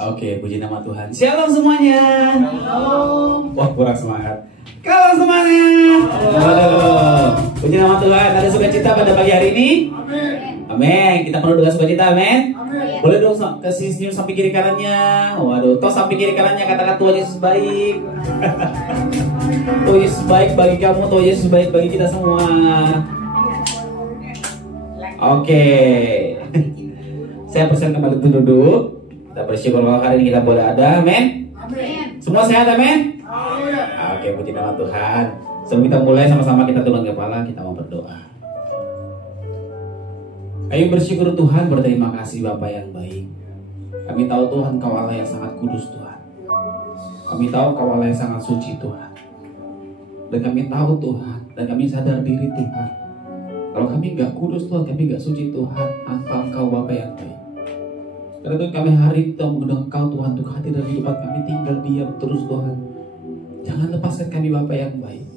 Oke, puji nama Tuhan. Shalom semuanya. Shalom. Wah, kurang semangat. Kalau semuanya. Waduh. Puji nama Tuhan. Ada sukacita pada pagi hari ini? Amin. Amin. Kita perlu dengan sukacita, amin. Amin. Boleh dong kasih senyum sampai kiri kanannya. Waduh, toh sampai kiri kanannya katakan Tuhan Yesus baik. Tuhan Yesus baik bagi kamu, Tuhan Yesus baik bagi kita semua. Oke. Saya persen kembali duduk. Kita bersyukur bahwa hari ini kita boleh ada, amin. Amin. Semua sehat, amin. Oke, puji nama Tuhan. Sebelum kita mulai sama-sama kita tunduk kepala, kita mau berdoa. Ayo bersyukur Tuhan, berterima kasih Bapa yang baik. Kami tahu Tuhan Kau Allah yang sangat kudus Tuhan. Kami tahu Kau Allah yang sangat suci Tuhan. Dan kami tahu Tuhan, dan kami sadar diri Tuhan, kalau kami gak kudus Tuhan, kami gak suci Tuhan tanpa Engkau Bapa yang baik. Karena Tuhan kami hari ini kita mengundang Engkau Tuhan untuk hadir dalam kehidupan kami, tinggal diam terus Tuhan. Jangan lepaskan kami Bapa yang baik.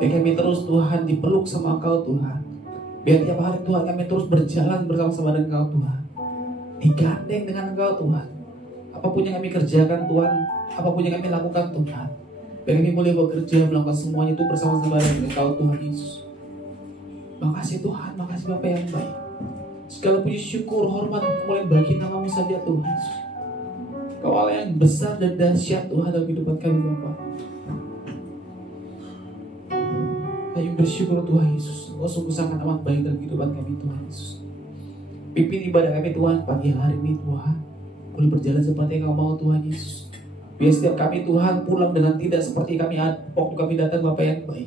Biar kami terus Tuhan dipeluk sama Engkau Tuhan. Biar tiap hari Tuhan kami terus berjalan bersama-sama dengan Engkau Tuhan. Digandeng dengan Engkau Tuhan. Apapun yang kami kerjakan Tuhan, apapun yang kami lakukan Tuhan, biar kami boleh bekerja melakukan semuanya itu bersama-sama dengan Engkau Tuhan Yesus. Makasih Tuhan, makasih Bapa yang baik. Segala puji syukur, hormat, kemuliaan bagi nama-Mu saja Tuhan Yesus. Kau Allah yang besar dan dahsyat Tuhan dalam kehidupan kami Bapa. Kami bersyukur Tuhan Yesus. Kau sungguh sangat amat baik dalam kehidupan kami Tuhan Yesus. Pimpin ibadah kami Tuhan pagi hari ini Tuhan. Boleh berjalan seperti yang Kau mau Tuhan Yesus. Biar setiap kami Tuhan pulang dengan tidak seperti kami waktu kami datang Bapa yang baik.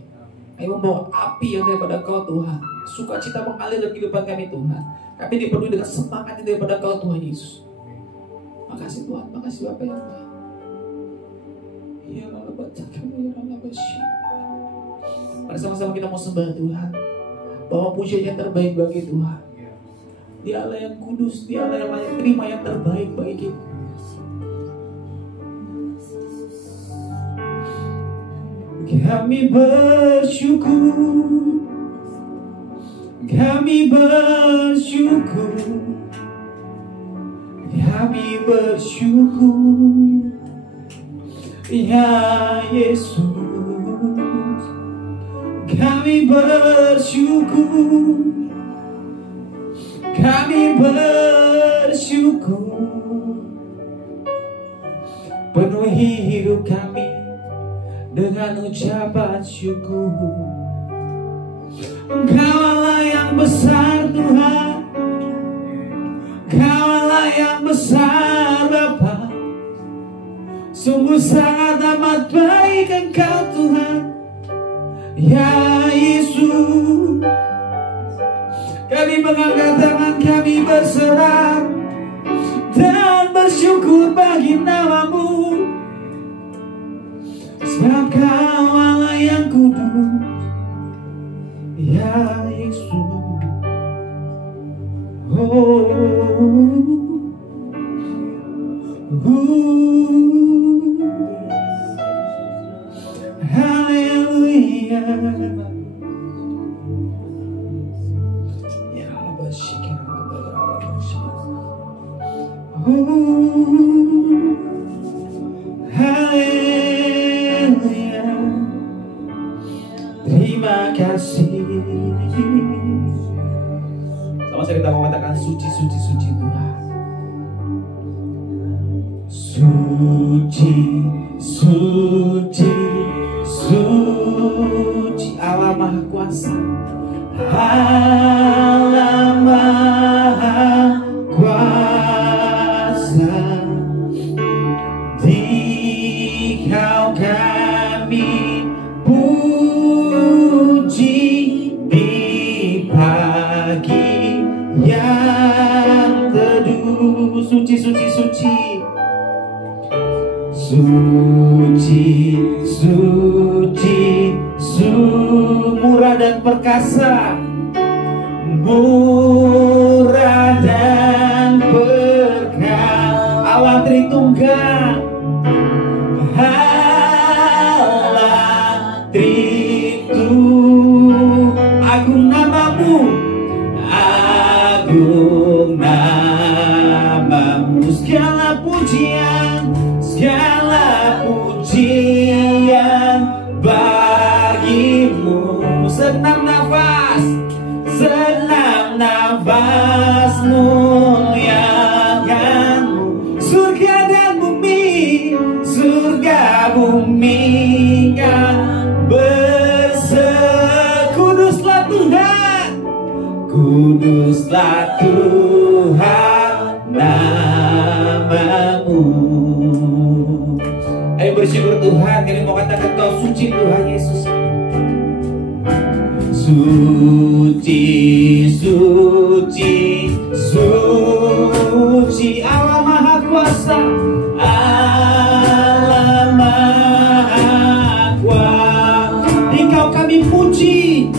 Ayo membawa api yang daripada Kau Tuhan. Sukacita mengalir dalam kehidupan kami Tuhan. Kami dipenuhi dengan semangat daripada Kau Tuhan Yesus. Makasih Tuhan, makasih Bapa yang baik. Ya Allah, baca kami, ya Allah, basyik. Mari sama-sama kita mau sembah Tuhan. Bawa pujian yang terbaik bagi Tuhan. Dia Allah yang kudus, Dia Allah yang layak terima yang terbaik bagi kita. Kami bersyukur, kami bersyukur, kami bersyukur, ya Yesus. Kami bersyukur, kami bersyukur, penuhi hidup kami dengan ucapan syukur. Engkau Allah yang besar Tuhan, Engkau Allah yang besar Bapa. Sungguh sangat amat baik Engkau Tuhan, ya Yesus. Kami mengangkat tangan, kami berserah dan bersyukur bagi nama-Mu. Sebab Kau Allah yang kudus, ya Yesus. Haleluya. Ya Allah, basyik, ya Allah, ya Allah, basyik. Haleluya. Terima kasih. Sama-sama kita mengatakan suci, suci, suci Tuhan. Suci, suci, suci Allah Maha Kuasa. Allah Maha Kuasa. Dikau kami puji di pagi yang teduh. Suci, suci, suci, suci, suci, murah dan perkasa, murah dan perkasa, Allah Tritunggal, Allah Tritunggal. Agung nama-Mu, agung nama-Mu, segala puji Kuduslah Tuhan namamu. Ayo bersyukur Tuhan, kami mau katakan Kau suci Tuhan Yesus. Suci, suci, suci Allah Maha Kuasa, Allah Maha Kuasa. Engkau kami puji,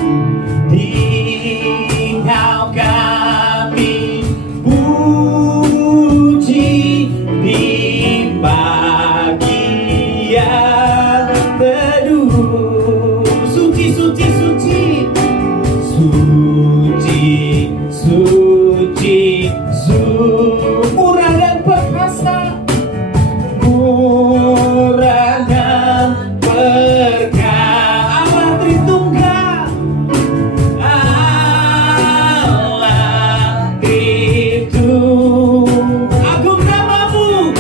Engkau kami puji di pagi yang teduh. Suci, suci, suci, suci, suci, murah dan perkasa, murah dan berkah. Allah Tritunggal, Allah Tritunggal. Agung namamu,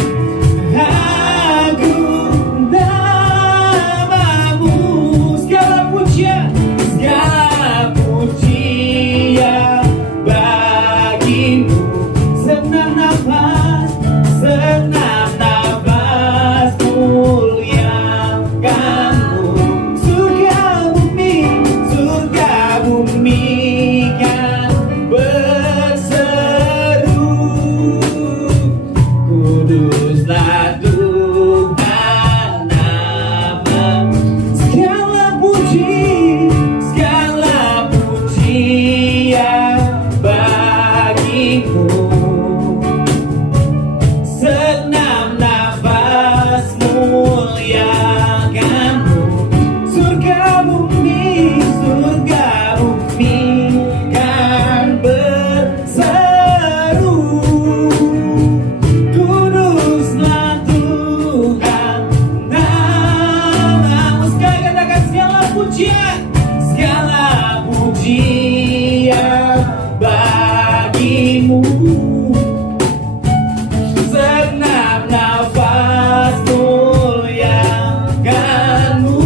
agung namamu. Segala pujian, segala pujian bagimu. Senang nafas, senang nafas muliakanmu. Surga bumi kan berseru. Kuduslah Tuhan namamu. Segala pujian bagimu. Senam nafas muliakanmu. Surga bumi kan berseru. Kuduslah Tuhan namamu. Sekali katakan segala pujian bagimu. Senam nafas muliakanmu.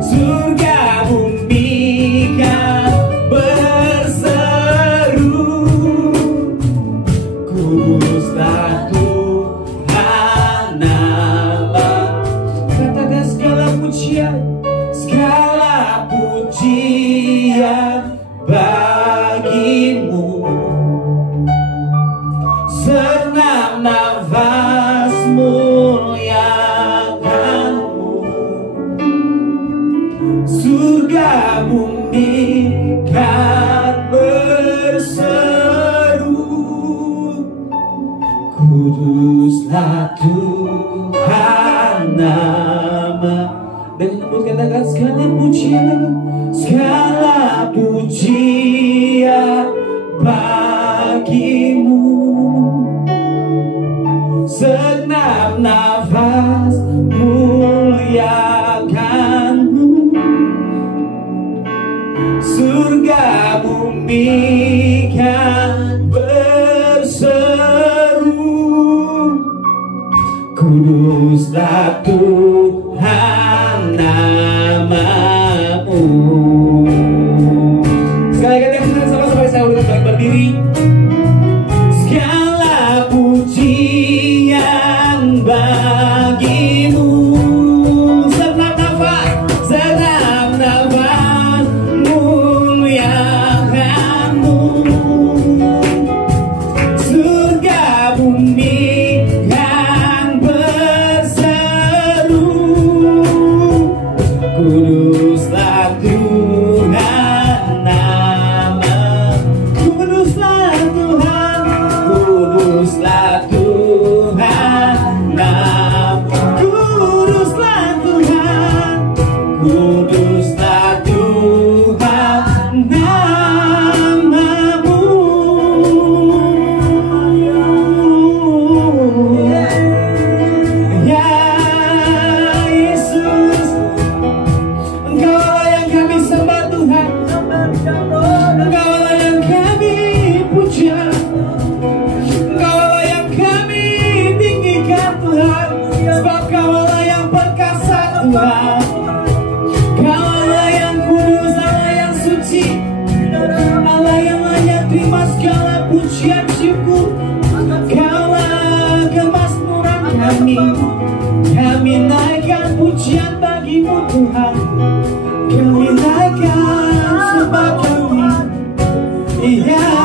Surga bumi kan berseru. Kuduslah Tuhan namamu. Katakan segala pujian bagimu. Senam nafas muliakanmu. Surga bumi kan berseru. Kuduslah Tuhan namamu. Dan lembut katakan segala pujian bagimu. Senam nafas muliakanmu. Surga bumi kan berseru. Kuduslah Tuhan namamu. Sekali katakan sama-sama saya udah balik berdiri. Segala pujian bagimu. Senam nafas muliakanmu. Tuhan, kami naikkan sembah kami, ya Yesus.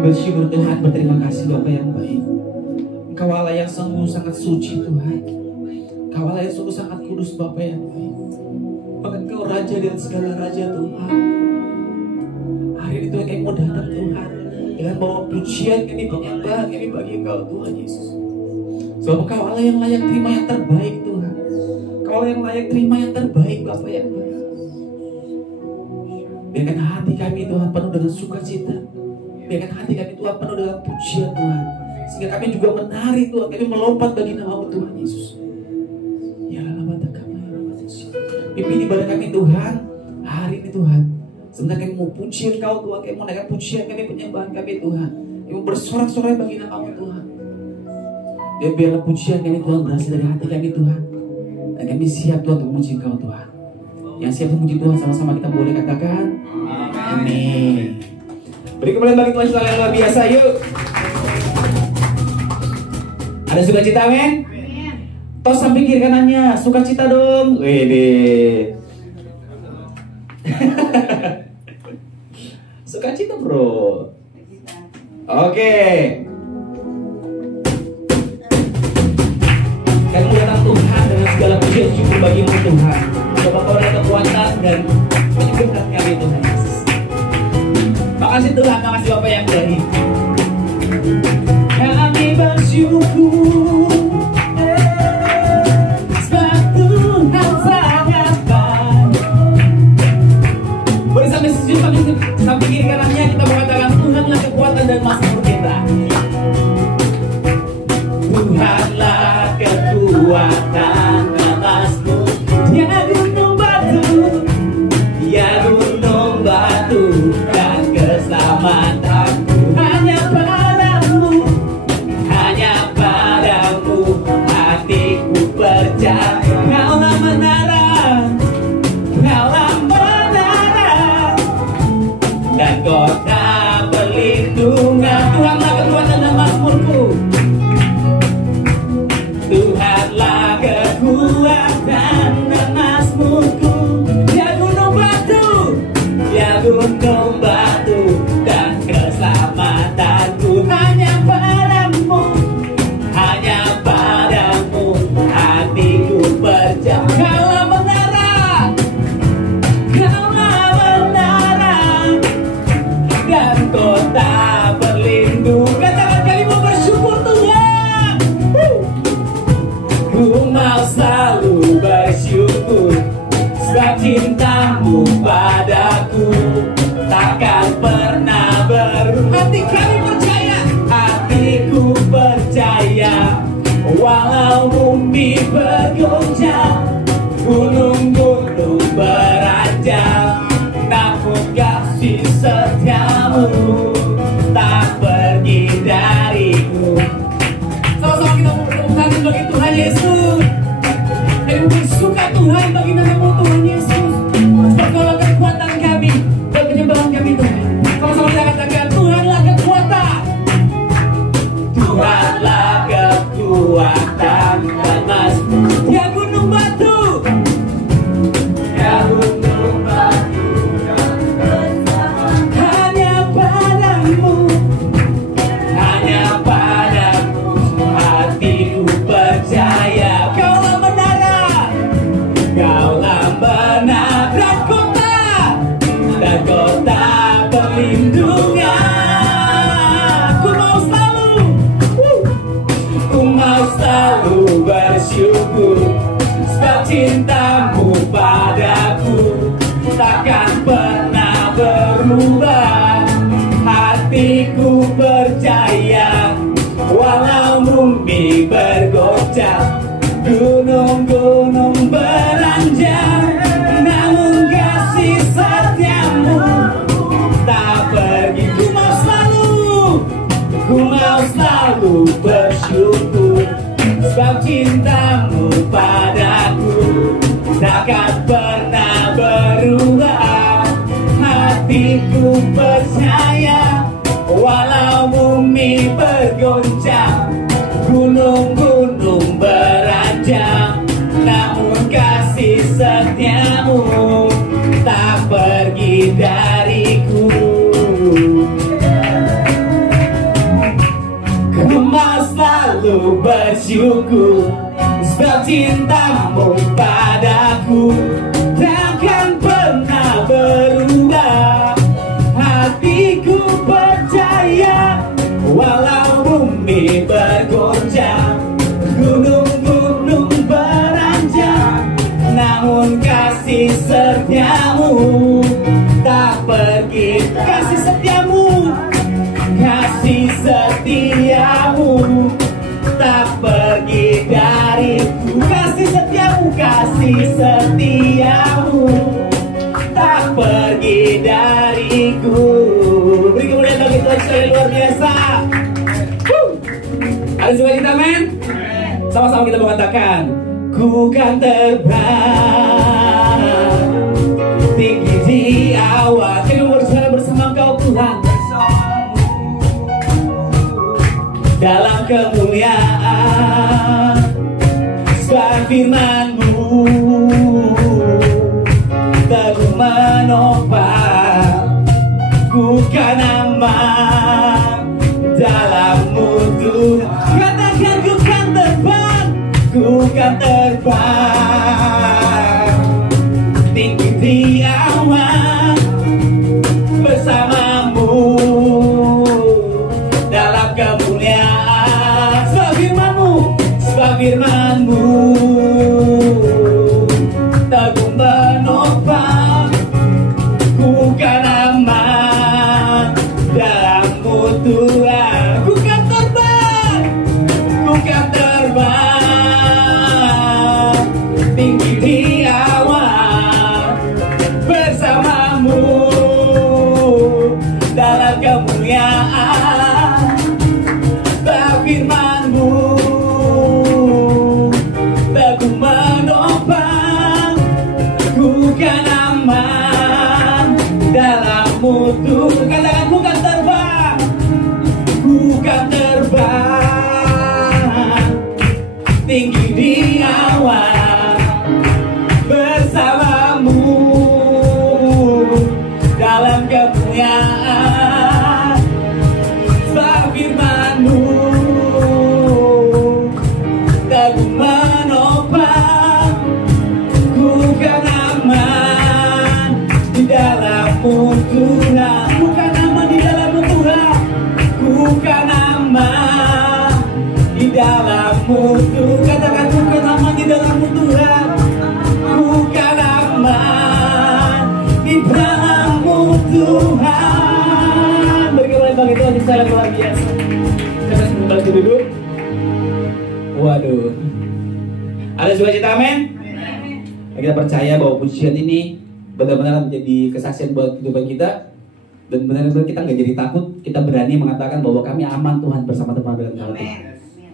Bersyukur Tuhan, berterima kasih Bapa yang baik. Engkau Allah yang sungguh sangat suci Tuhan. Engkau Allah yang sungguh sangat kudus Bapa yang baik. Bahkan Engkau Raja dan segala Raja Tuhan. Hari ini Tuhan kami mau datang Tuhan dengan bawa pujian kami, penyembah kami bagi Engkau Tuhan Yesus. Sebab Engkau Allah yang layak terima yang terbaik Tuhan. Engkau Allah yang layak terima yang terbaik Bapa yang baik. Biarkan hati kami Tuhan penuh dengan sukacita. Biarkan hati kami Tuhan penuh dengan pujian Tuhan, sehingga kami juga menari Tuhan, kami melompat bagi nama Tuhan Yesus. Ya Allah, pimpin ibadah kami Tuhan hari ini Tuhan. Sebenarnya kami mau puji Engkau Tuhan, kami mau naikkan pujian kami, penyembahan kami Tuhan. Kami mau bersorak-sorai bagi nama Tuhan. Dan biarlah pujian kami Tuhan berasal dari hati kami Tuhan. Dan kami siap Tuhan untuk memuji Engkau Tuhan. Yang siap memuji Tuhan sama-sama kita boleh katakan amin. Beri kemuliaan bagi Tuhan yang luar biasa, yuk. Ada sukacita, men? Tos samping kiri kanannya, sukacita dong. Wede. Sukacita, bro. Oke. Kami datang Tuhan dengan segala pujian syukur bagimu Tuhan. Sebab Kau adalah kekuatan dan penyembuhan kami Tuhan Yesus. Makasih Tuhan, makasih Bapak yang baik. Kami bersyukur sebab Tuhan sangat baik. Boleh sampai sejujur sampai kiri kanannya kita mengatakan Tuhanlah kekuatan dan mazmur kita. Tuhanlah kekuatan dan mazmur. Dia gunung batu, dia gunung batu. Keselamatanku hanya padamu, hatiku percaya. Kaulah menara, dan kota perlindungan. Tuhanlah kekuatan dan mazmurku. Tuhanlah kekuatan dan mazmurku. Ya gunung batu, ya gunung batu. Keselamatanku hanya padamu, hatiku percaya. Kaulah menara, dan kota berlindung. Katakan kami mau bersyukur Tuhan. Ku mau selalu bersyukur sebab cintamu padaku takkan pernah berubah. Hatiku percaya, walau bumi bergoncang, gunung-gunung beranjak, namun kasih setiamu tak pergi dariku. Sama-sama kita bertepuk bagi Tuhan Yesus. Kami bersuka Tuhan bagi nama Tuhan Yesus. Sebab Kaulah kekuatan kami dan penyembahan kami Tuhan. Sama-sama kita katakan Tuhanlah kekuatan. Tuhanlah kekuatan dan mazmur. Ya gunung batu, ya gunung batu. Hanya padamu, bumi bergoncang, gunung-gunung beranjak, namun kasih setiamu tak pergi. Ku mau selalu bersyukur, sebab cintamu padaku takkan pernah berubah. Hatiku percaya, walau bumi bergoncang, gunung-gunung beranjak, namun kasih setiamu tak pergi dariku. Ku mau selalu bersyukur, sebab cintamu padaku takkan pernah berubah. Hatiku percaya, walau bumi bergoncang, gunung-gunung beranjak, namun kasih setiamu tak pergi. Kasih setiamu, kasih setiamu tak pergi dariku. Kasih setiamu, kasih setiamu tak pergi dariku. Beri kemuliaan bagi Tuhan sekali luar biasa. Ada suka kita, men? Sama-sama kita mengatakan, ku kan terbang tinggi di awan. Kita bersama bersama Engkau Tuhan, dalam kemuliaan, sebab firman-Mu teguh menopang. Ku kan aman dalam-Mu Tuhan. Katakan ku kan terbang, ku kan terbang tinggi di awan bersama-Mu dalam kemuliaan. Sebab firman-Mu, sebab firman-Mu teguh menopang. Ku kan aman dalam-Mu Tuhan. Ku kan terbang, ku kan terbang tinggi di awan bersama-Mu dalam kemuliaan. Sebab firman-Mu teguh menopang. Ku kan aman dalam-Mu Tuhan. Katakan ku kan terbang, ku kan terbang tinggi di awan bersama-Mu dalam kemuliaan. Sebab firman-Mu teguh menopang. Ku kan aman di dalam-Mu Tuhan. Ku kan aman di dalam-Mu Tuhan. Ku kan aman di dalam-Mu Tuhan. Katakan ku kan aman di dalam-Mu Tuhan. Ku kan aman di dalam-Mu Tuhan. Bagaimana bagi Tuhan di sana luar biasa. Kita kembali duduk. Waduh, ada sukacita, amin. Kita percaya bahwa pujian ini benar-benar menjadi kesaksian buat kehidupan kita, dan benar-benar kita nggak jadi takut. Kita berani mengatakan bahwa kami aman Tuhan bersama-sama dengan Tuhan.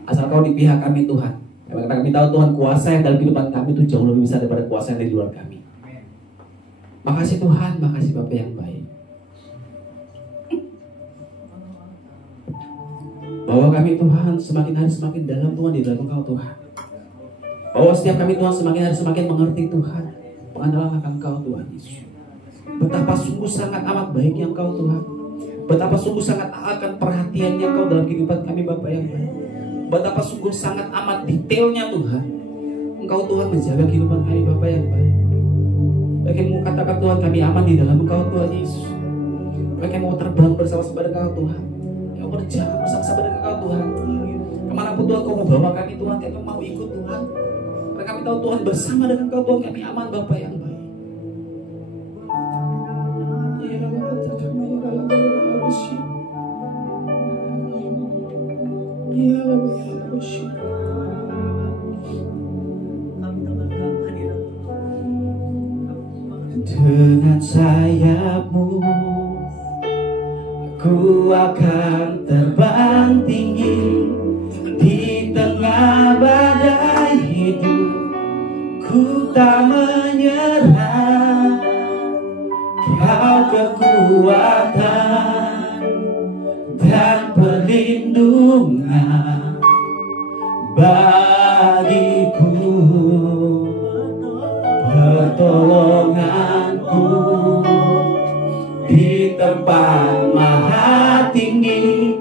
Asal Kau di pihak kami Tuhan. Karena kami tahu Tuhan, kuasa yang dalam kehidupan kami itu jauh lebih besar daripada kuasa yang di luar kami. Makasih Tuhan, makasih Bapa yang baik. Bahwa kami Tuhan semakin hari semakin dalam Tuhan di dalam Engkau Tuhan. Bahwa setiap kami Tuhan semakin hari semakin mengerti Tuhan pengenalan akan Engkau Tuhan Yesus. Betapa sungguh sangat amat baiknya Engkau Tuhan. Betapa sungguh sangat akan perhatiannya Engkau dalam kehidupan kami Bapa yang baik. Betapa sungguh sangat amat detailnya Tuhan Engkau Tuhan menjaga kehidupan kami Bapa yang baik. Bagi mau katakan Tuhan kami aman di dalam Engkau Tuhan Yesus. Bagi mau terbang bersama-sama dengan Engkau Tuhan. Kau berjalan bersama-sama dengan Engkau Tuhan. Kemanapun Tuhan Kau mau bawa kami Tuhan, kami mau ikut Tuhan. Karena kami tahu Tuhan bersama dengan Engkau Tuhan kami aman Bapa yang baik. Ya akan terbang tinggi di tengah badai hidup. Ku tak menyerah, Kau kekuatan dan perlindungan bagiku, pertolonganku di tempat maha tinggi.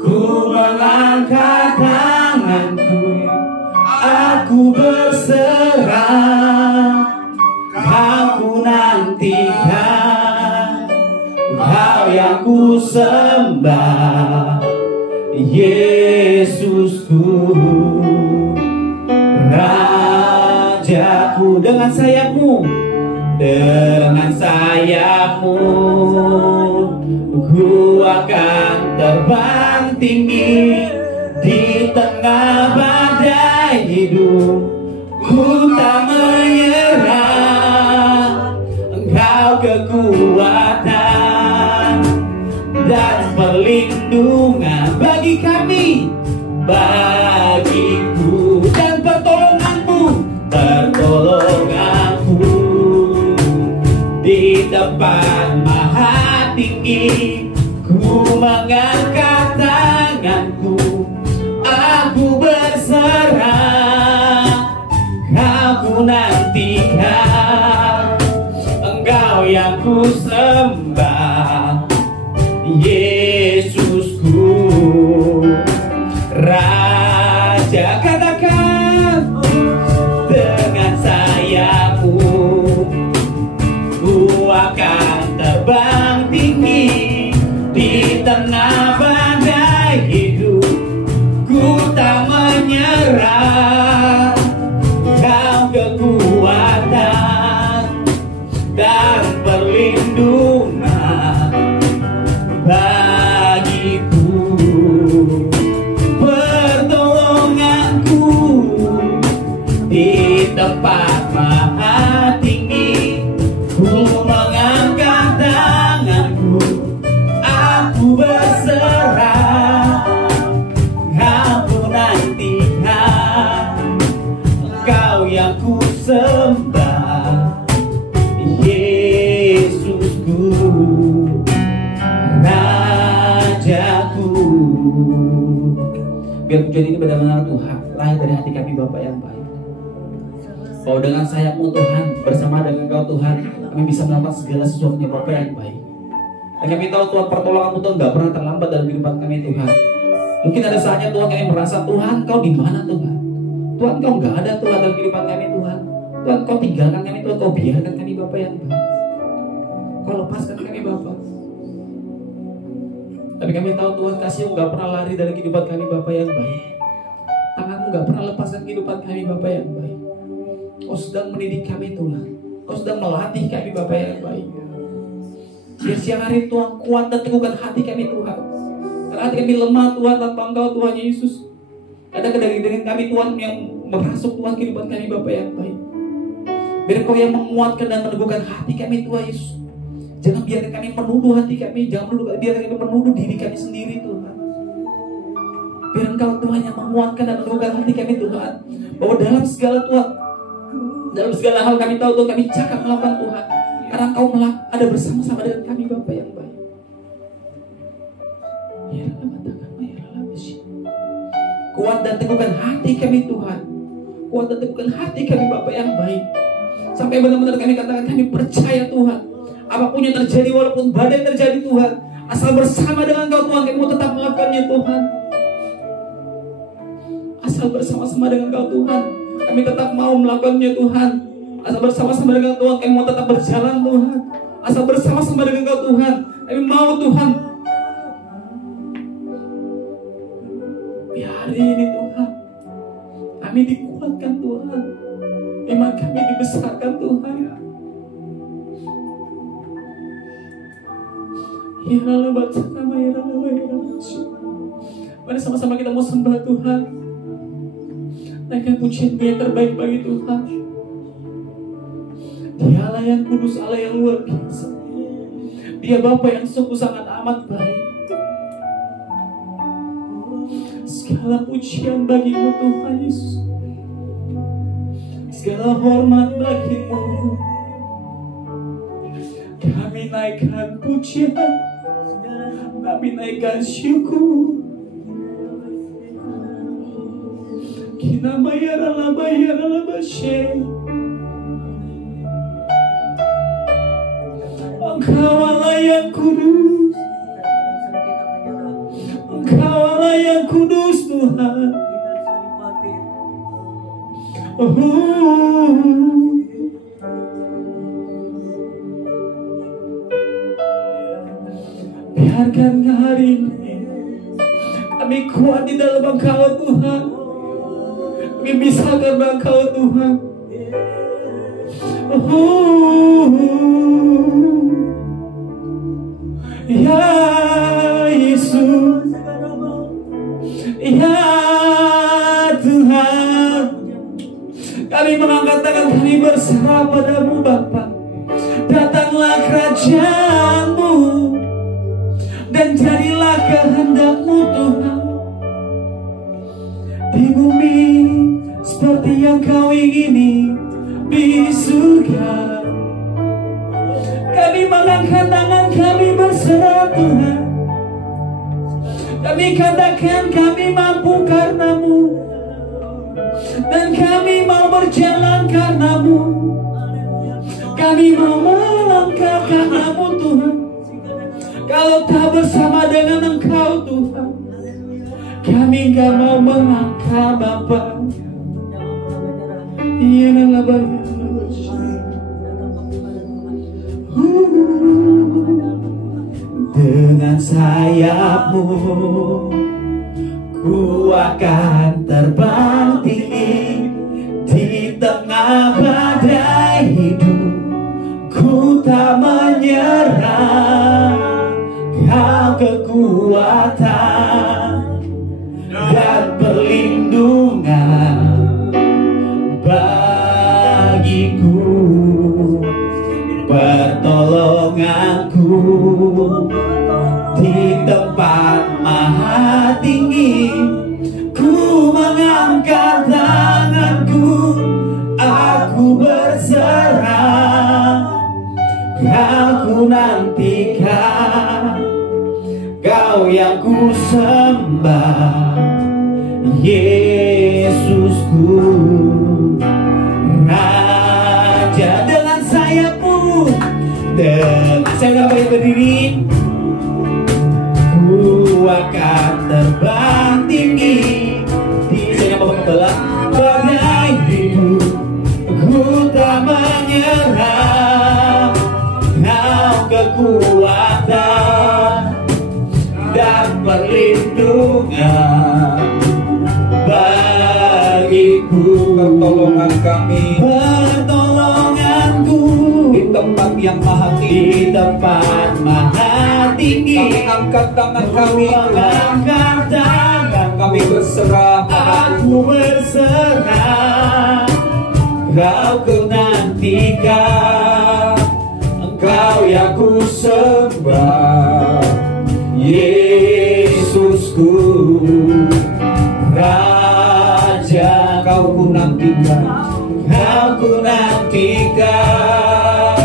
Ku mengangkat tanganku, aku berserah, Kau nantikan, Kau yang ku sembah, Yesusku, Rajaku. Dengan sayapmu, dengan sayapmu, ku akan terbang tinggi di tengah badai hidup. Ku tak menyerah, Engkau kekuatan dan perlindungan bagi kami, bagiku, dan pertolonganku di tempat maha tinggi. Ku mengangkat tanganku, aku berserah, Kau nantikan, Engkau yang ku sembah, Yesusku, Raja. Katakan, dengan sayapmu ku akan terbang tinggi di tengah badai hidup. Ku tak menyerah, Kau kekuatan dan perlindungan bagiku, pertolonganku di tempat maha tinggi. Ku mengangkat tanganku, aku berserah, Kau nantikan, Engkau yang ku sembah, Yesusku, Rajaku. Biar pujian ini benar-benar Tuhan lahir dari hati kami Bapa yang baik. Bahwa dengan sayapmu Tuhan, bersama dengan Kau Tuhan, kami bisa melakukan segala sesuatunya Bapa yang baik. Dan kami tahu Tuhan, pertolongan-Mu Tuhan gak pernah terlambat dalam kehidupan kami Tuhan. Mungkin ada saatnya Tuhan kami merasa, Tuhan Kau di mana Tuhan? Tuhan Kau gak ada Tuhan dalam kehidupan kami Tuhan. Tuhan Kau tinggalkan kami Tuhan, Kau biarkan kami Bapa yang baik. Kau lepaskan kami Bapa. Tapi kami tahu Tuhan, kasih-Mu gak pernah lari dari kehidupan kami Bapa yang baik. Tangan-Mu gak pernah lepaskan kehidupan kami Bapa yang baik. Kau sedang mendidik kami Tuhan, Kau sedang melatih kami Bapa yang baik. Biar siang hari Tuhan kuat dan teguhkan hati kami Tuhan. Karena hati kami lemah Tuhan tanpa Engkau Tuhan Yesus. Ada kedaging-daging kami Tuhan yang merasuk Tuhan kehidupan kami Bapa yang baik. Biar Kau yang menguatkan dan meneguhkan hati kami Tuhan Yesus. Jangan biarkan kami menuduh hati kami, jangan biarkan kami menuduh diri kami sendiri Tuhan. Biar Engkau Tuhan yang menguatkan dan meneguhkan hati kami Tuhan. Bahwa dalam segala Tuhan, dalam segala hal kami tahu Tuhan, kami cakap melakukan Tuhan, karena Engkau ada bersama-sama dengan kami Bapa yang baik. Kuat dan teguhkan hati kami Tuhan, kuat dan teguhkan hati kami Bapa yang baik. Sampai benar-benar kami katakan, kami percaya Tuhan, apapun yang terjadi, walaupun badai terjadi Tuhan, asal bersama dengan Kau Tuhan, kami mau tetap melakukannya Tuhan. Asal bersama-sama dengan Kau Tuhan, kami tetap mau melakukannya Tuhan. Asal bersama-sama dengan Tuhan, kami mau tetap berjalan Tuhan. Asal bersama-sama dengan Kau Tuhan, kami mau Tuhan. Di hari ini Tuhan, kami dikuatkan Tuhan, iman kami dibesarkan Tuhan. Ya Allah, baca nama ya Allah, ya Allah. Mari sama-sama kita mau sembah Tuhan. Naikkan pujian yang terbaik bagi Tuhan. Dia Allah yang kudus, Allah yang luar biasa. Dia Bapa yang sungguh sangat amat baik. Segala pujian bagi-Mu Tuhan Yesus. Segala hormat bagi-Mu. Kami naikkan pujian, kami naikkan syukur. Kina bayar ala basye. Engkau Allah yang kudus, Engkau Allah yang kudus Tuhan. Biarkan hari ini kami kuat di dalam Engkau Tuhan. Kami bisa karena Engkau Tuhan. Ya Yesus, ya Tuhan, kami mengangkat tangan, kami berserah padamu Bapa. Datanglah kerajaan-Mu dan jadilah kehendak-Mu Tuhan, di bumi seperti yang Kau ingini di surga. Kami mengangkat tangan, kami berserah Tuhan. Kami katakan kami mampu karena-Mu, dan kami mau berjalan karena-Mu. Kami mau melangkah karena-Mu Tuhan. Kalau tak bersama dengan Engkau Tuhan, kami gak mau melangkah Bapa. Dengan sayap-Mu ku akan terbang tinggi di tengah badai hidup. Ku tak menyerah, Kau kekuatan dan perlindungan bagiku, pertolonganku di tempat maha tinggi. Ku mengangkat tanganku, aku berserah. Kau ku nantikan, Kau yang ku sembah, Yesusku, Raja. Dengan sayap-Mu, dengan saya udah berdiri, ku akan terbang tinggi di sana belah badai hidup. Ku tak menyerah, Kau kekuatan dan perlindungan bagiku, pertolongan kami, pertolonganku di tempat yang maha tinggi, di tempat maha tinggi. Kami angkat tangan kami, angkat tangan kami berserah, aku berserah. Kau ku nantikan, Engkau yang ku sembah, Yesusku, Raja. Kau ku nantikan, Kau ku nantikan,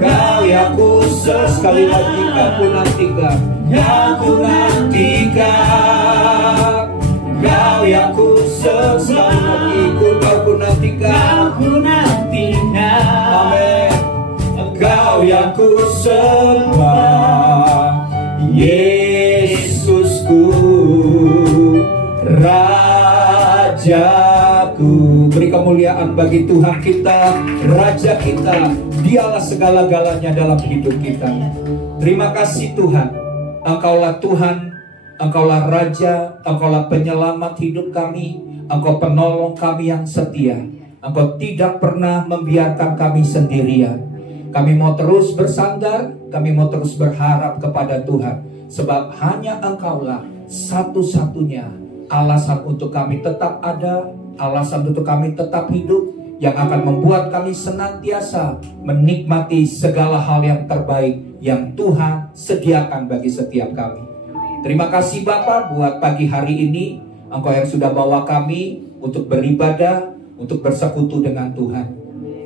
Kau yang ku sembah. sekali lagi kau ku nantikan, Kau ku nantikan, Kau yang ku sekali sembah. lagi kau ku nantikan. Kau ku nantikan, Amin. Engkau yang ku sembah, Yesusku, Rajaku. Beri kemuliaan bagi Tuhan kita, Raja kita. Dialah segala-galanya dalam hidup kita. Terima kasih Tuhan, Engkaulah Tuhan, Engkaulah Raja, Engkaulah penyelamat hidup kami, Engkau penolong kami yang setia. Engkau tidak pernah membiarkan kami sendirian. Kami mau terus bersandar, kami mau terus berharap kepada Tuhan, sebab hanya Engkaulah satu-satunya alasan untuk kami tetap ada, alasan untuk kami tetap hidup, yang akan membuat kami senantiasa menikmati segala hal yang terbaik yang Tuhan sediakan bagi setiap kami. Terima kasih Bapa buat pagi hari ini. Engkau yang sudah bawa kami untuk beribadah, untuk bersekutu dengan Tuhan.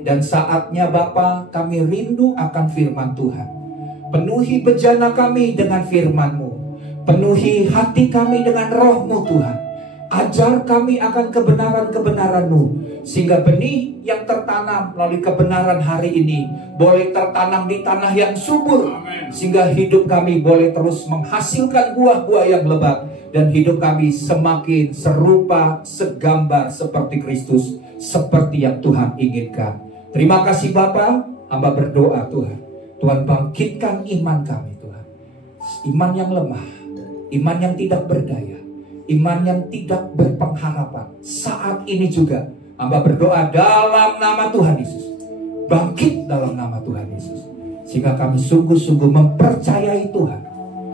Dan saatnya Bapa, kami rindu akan firman Tuhan. Penuhi bejana kami dengan firman-Mu. Penuhi hati kami dengan Roh-Mu Tuhan. Ajar kami akan kebenaran-kebenaran-Mu, sehingga benih yang tertanam melalui kebenaran hari ini boleh tertanam di tanah yang subur. Sehingga hidup kami boleh terus menghasilkan buah-buah yang lebat. Dan hidup kami semakin serupa, segambar seperti Kristus, seperti yang Tuhan inginkan. Terima kasih Bapa, hamba berdoa Tuhan. Tuhan bangkitkan iman kami Tuhan. Iman yang lemah, iman yang tidak berdaya, iman yang tidak berpengharapan. Saat ini juga hamba berdoa dalam nama Tuhan Yesus. Bangkit dalam nama Tuhan Yesus. Sehingga kami sungguh-sungguh mempercayai Tuhan,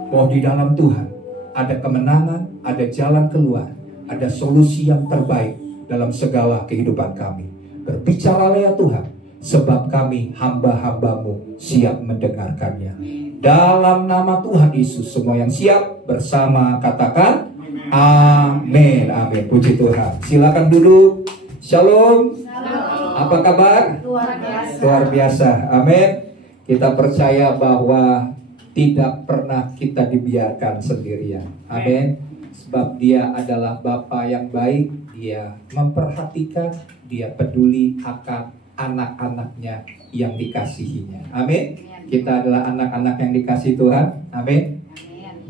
bahwa di dalam Tuhan ada kemenangan, ada jalan keluar, ada solusi yang terbaik dalam segala kehidupan kami. Berbicaralah ya Tuhan, sebab kami hamba-hamba-Mu siap mendengarkannya. Dalam nama Tuhan Yesus, semua yang siap bersama katakan amin. Amin. Puji Tuhan. Silakan duduk. Shalom. Apa kabar? Luar biasa. Amin. Kita percaya bahwa tidak pernah kita dibiarkan sendirian. Amin. Sebab Dia adalah Bapa yang baik. Dia memperhatikan, Dia peduli akan anak-anaknya yang dikasihinya. Amin. Kita adalah anak-anak yang dikasih Tuhan. Amin.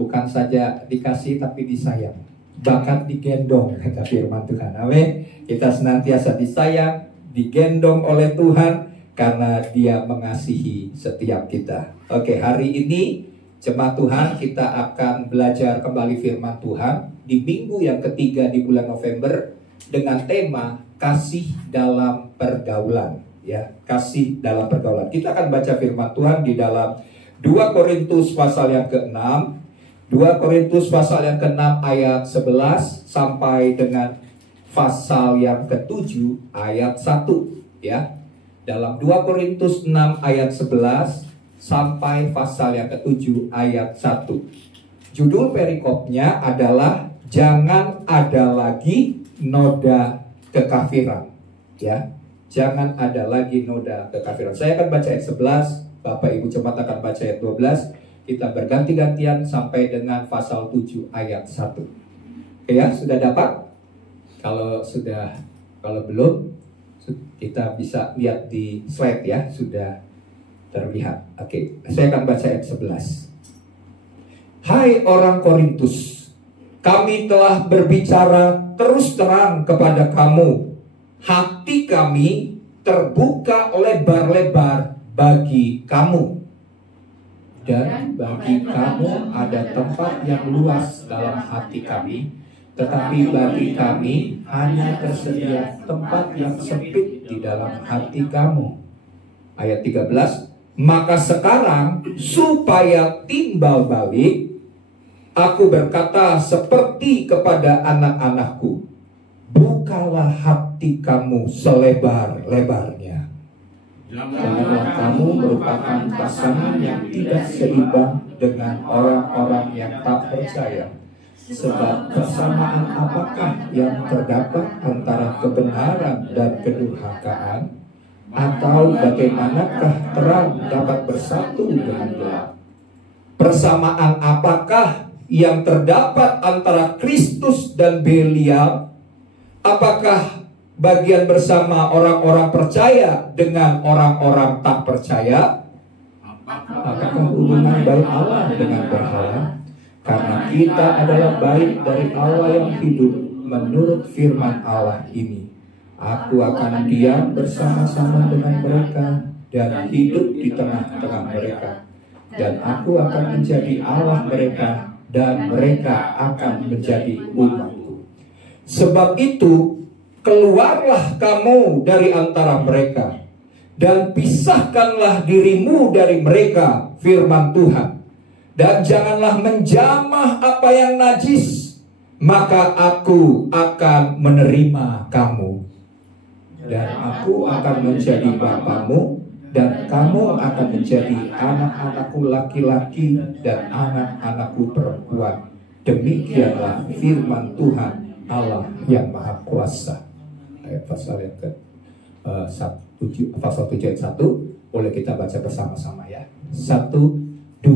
Bukan saja dikasih tapi disayang, bahkan digendong, kata firman Tuhan. Amin. Kita senantiasa disayang, digendong oleh Tuhan, karena Dia mengasihi setiap kita. Oke, hari ini jemaat Tuhan, kita akan belajar kembali firman Tuhan di minggu yang ketiga di bulan November dengan tema kasih dalam pergaulan. Ya, kasih dalam pergaulan. Kita akan baca firman Tuhan di dalam 2 Korintus pasal yang ke-6. 2 Korintus pasal yang ke-6 ayat 11 sampai dengan pasal yang ke-7 ayat 1. Ya, dalam 2 Korintus 6 ayat 11 sampai pasal yang ke-7 ayat 1. Judul perikopnya adalah jangan ada lagi noda kekafiran. Ya, jangan ada lagi noda kekafiran. Saya akan baca ayat 11, Bapak Ibu jemaat akan baca ayat 12. Kita berganti-gantian sampai dengan pasal 7 ayat 1. Oke ya, sudah dapat? Kalau belum, kita bisa lihat di slide ya, sudah terlihat. Oke, saya akan baca ayat 11. Hai orang Korintus, kami telah berbicara terus terang kepada kamu. Hati kami terbuka lebar-lebar bagi kamu. Dan bagi kamu ada tempat yang luas dalam hati kami. Tetapi bagi kami hanya tersedia tempat yang sempit di dalam hati kamu. Ayat 13. Maka sekarang supaya timbal balik, aku berkata seperti kepada anak-anakku, bukalah hati kamu selebar-lebarnya. Janganlah kamu merupakan pasangan yang tidak seimbang dengan orang-orang yang tak percaya. Sebab persamaan apakah yang terdapat antara kebenaran dan kedurhakaan? Atau bagaimanakah terang dapat bersatu dengan gelap? Persamaan apakah yang terdapat antara Kristus dan Belial? Apakah bagian bersama orang-orang percaya dengan orang-orang tak percaya? Apakah hubungan baik Allah dengan berhala? Karena kita adalah baik dari Allah yang hidup menurut firman Allah ini. Aku akan diam bersama-sama dengan mereka dan hidup di tengah-tengah mereka. Dan aku akan menjadi Allah mereka dan mereka akan menjadi umatku. Sebab itu, keluarlah kamu dari antara mereka dan pisahkanlah dirimu dari mereka, firman Tuhan. Dan janganlah menjamah apa yang najis, maka aku akan menerima kamu. Dan aku akan menjadi bapamu, dan kamu akan menjadi anak-anakku laki-laki dan anak-anakku perempuan. Demikianlah firman Tuhan Allah yang Maha Kuasa. Ayat pasal yang ke pasal 7 ayat 1 boleh kita baca bersama-sama ya. 1, 2,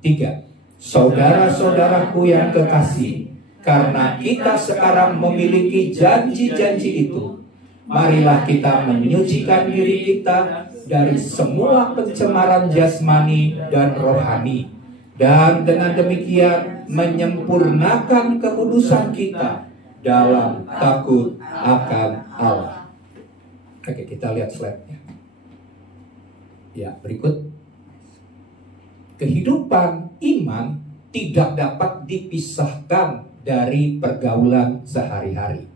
3. Saudara-saudaraku yang kekasih, karena kita sekarang memiliki janji-janji itu, marilah kita menyucikan diri kita dari semua pencemaran jasmani dan rohani, dan dengan demikian menyempurnakan kekudusan kita dalam takut akan Allah. Oke, kita lihat slide-nya. Ya, berikut. Kehidupan iman tidak dapat dipisahkan dari pergaulan sehari-hari.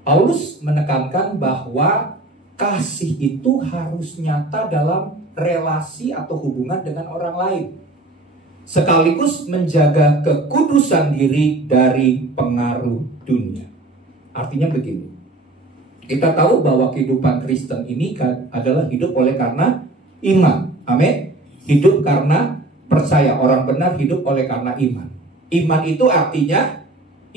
Paulus menekankan bahwa kasih itu harus nyata dalam relasi atau hubungan dengan orang lain, sekaligus menjaga kekudusan diri dari pengaruh dunia. Artinya begini, kita tahu bahwa kehidupan Kristen ini kan adalah hidup oleh karena iman. Amin. Hidup karena percaya. Orang benar hidup oleh karena iman. Iman itu artinya,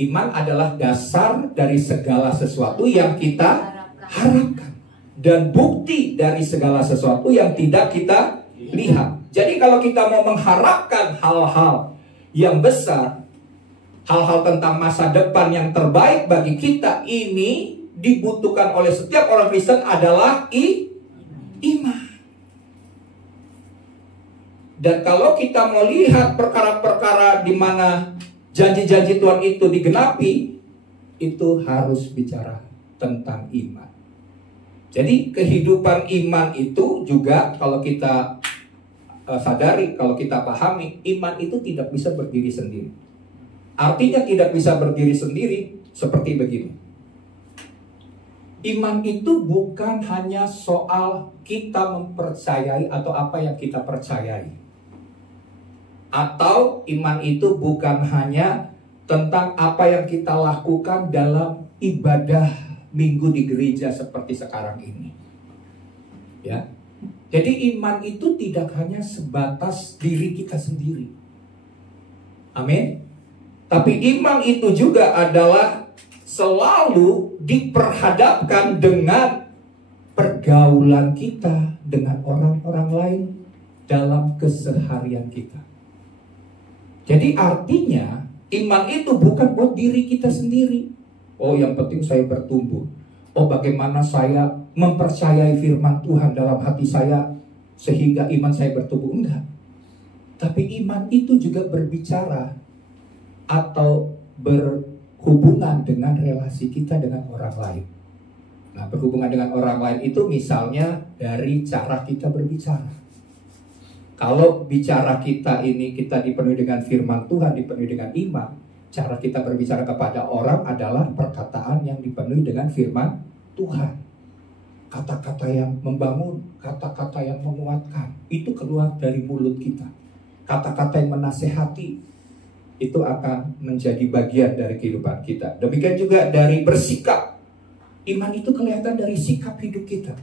iman adalah dasar dari segala sesuatu yang kita harapkan, dan bukti dari segala sesuatu yang tidak kita lihat. Jadi kalau kita mau mengharapkan hal-hal yang besar, hal-hal tentang masa depan yang terbaik bagi kita, ini dibutuhkan oleh setiap orang Kristen adalah iman. Dan kalau kita mau lihat perkara-perkara di mana janji-janji Tuhan itu digenapi, itu harus bicara tentang iman. Jadi kehidupan iman itu juga kalau kita sadari, kalau kita pahami, iman itu tidak bisa berdiri sendiri. Artinya tidak bisa berdiri sendiri seperti begini. Iman itu bukan hanya soal kita mempercayai atau apa yang kita percayai. Atau iman itu bukan hanya tentang apa yang kita lakukan dalam ibadah minggu di gereja seperti sekarang ini. Ya. Jadi iman itu tidak hanya sebatas diri kita sendiri. Amin. Tapi iman itu juga adalah selalu diperhadapkan dengan pergaulan kita dengan orang-orang lain dalam keseharian kita. Jadi artinya iman itu bukan buat diri kita sendiri. Oh, yang penting saya bertumbuh. Oh, bagaimana saya mempercayai firman Tuhan dalam hati saya sehingga iman saya bertumbuh. Enggak. Tapi iman itu juga berbicara atau berhubungan dengan relasi kita dengan orang lain. Nah, berhubungan dengan orang lain itu misalnya dari cara kita berbicara. Kalau bicara kita ini kita dipenuhi dengan firman Tuhan, dipenuhi dengan iman, cara kita berbicara kepada orang adalah perkataan yang dipenuhi dengan firman Tuhan. Kata-kata yang membangun, kata-kata yang menguatkan, itu keluar dari mulut kita. Kata-kata yang menasehati, itu akan menjadi bagian dari kehidupan kita. Demikian juga dari bersikap. Iman itu kelihatan dari sikap hidup kita.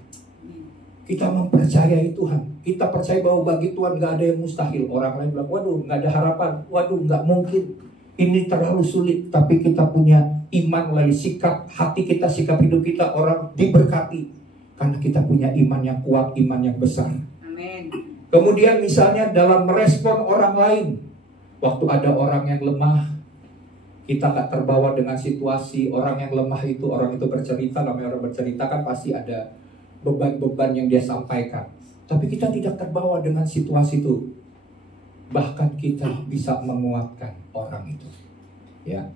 Kita mempercayai Tuhan. Kita percaya bahwa bagi Tuhan gak ada yang mustahil. Orang lain bilang, waduh gak ada harapan. Waduh gak mungkin. Ini terlalu sulit. Tapi kita punya iman melalui sikap hati kita, sikap hidup kita. Orang diberkati. Karena kita punya iman yang kuat, iman yang besar. Amin. Kemudian misalnya dalam merespon orang lain. Waktu ada orang yang lemah, kita gak terbawa dengan situasi. Orang yang lemah itu, orang itu bercerita. Namanya orang bercerita kan pasti ada beban-beban yang dia sampaikan. Tapi kita tidak terbawa dengan situasi itu. Bahkan kita bisa menguatkan orang itu. Ya.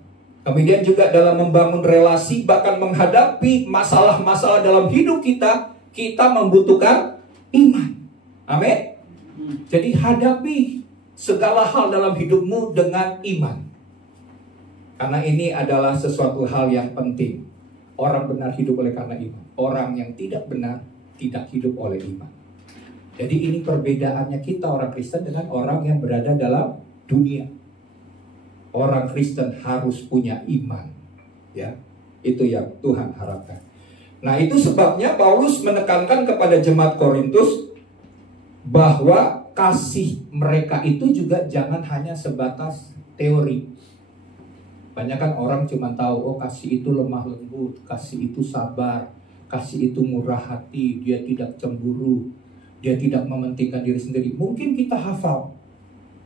Kemudian juga dalam membangun relasi, bahkan menghadapi masalah-masalah dalam hidup kita, kita membutuhkan iman. Amin. Jadi hadapi segala hal dalam hidupmu dengan iman. Karena ini adalah sesuatu hal yang penting. Orang benar hidup oleh karena iman. Orang yang tidak benar tidak hidup oleh iman. Jadi ini perbedaannya kita orang Kristen dengan orang yang berada dalam dunia. Orang Kristen harus punya iman. Ya, itu yang Tuhan harapkan. Nah, itu sebabnya Paulus menekankan kepada jemaat Korintus bahwa kasih mereka itu juga jangan hanya sebatas teori. Banyak kan orang cuma tahu, oh kasih itu lemah lembut, kasih itu sabar, kasih itu murah hati, dia tidak cemburu, dia tidak mementingkan diri sendiri. Mungkin kita hafal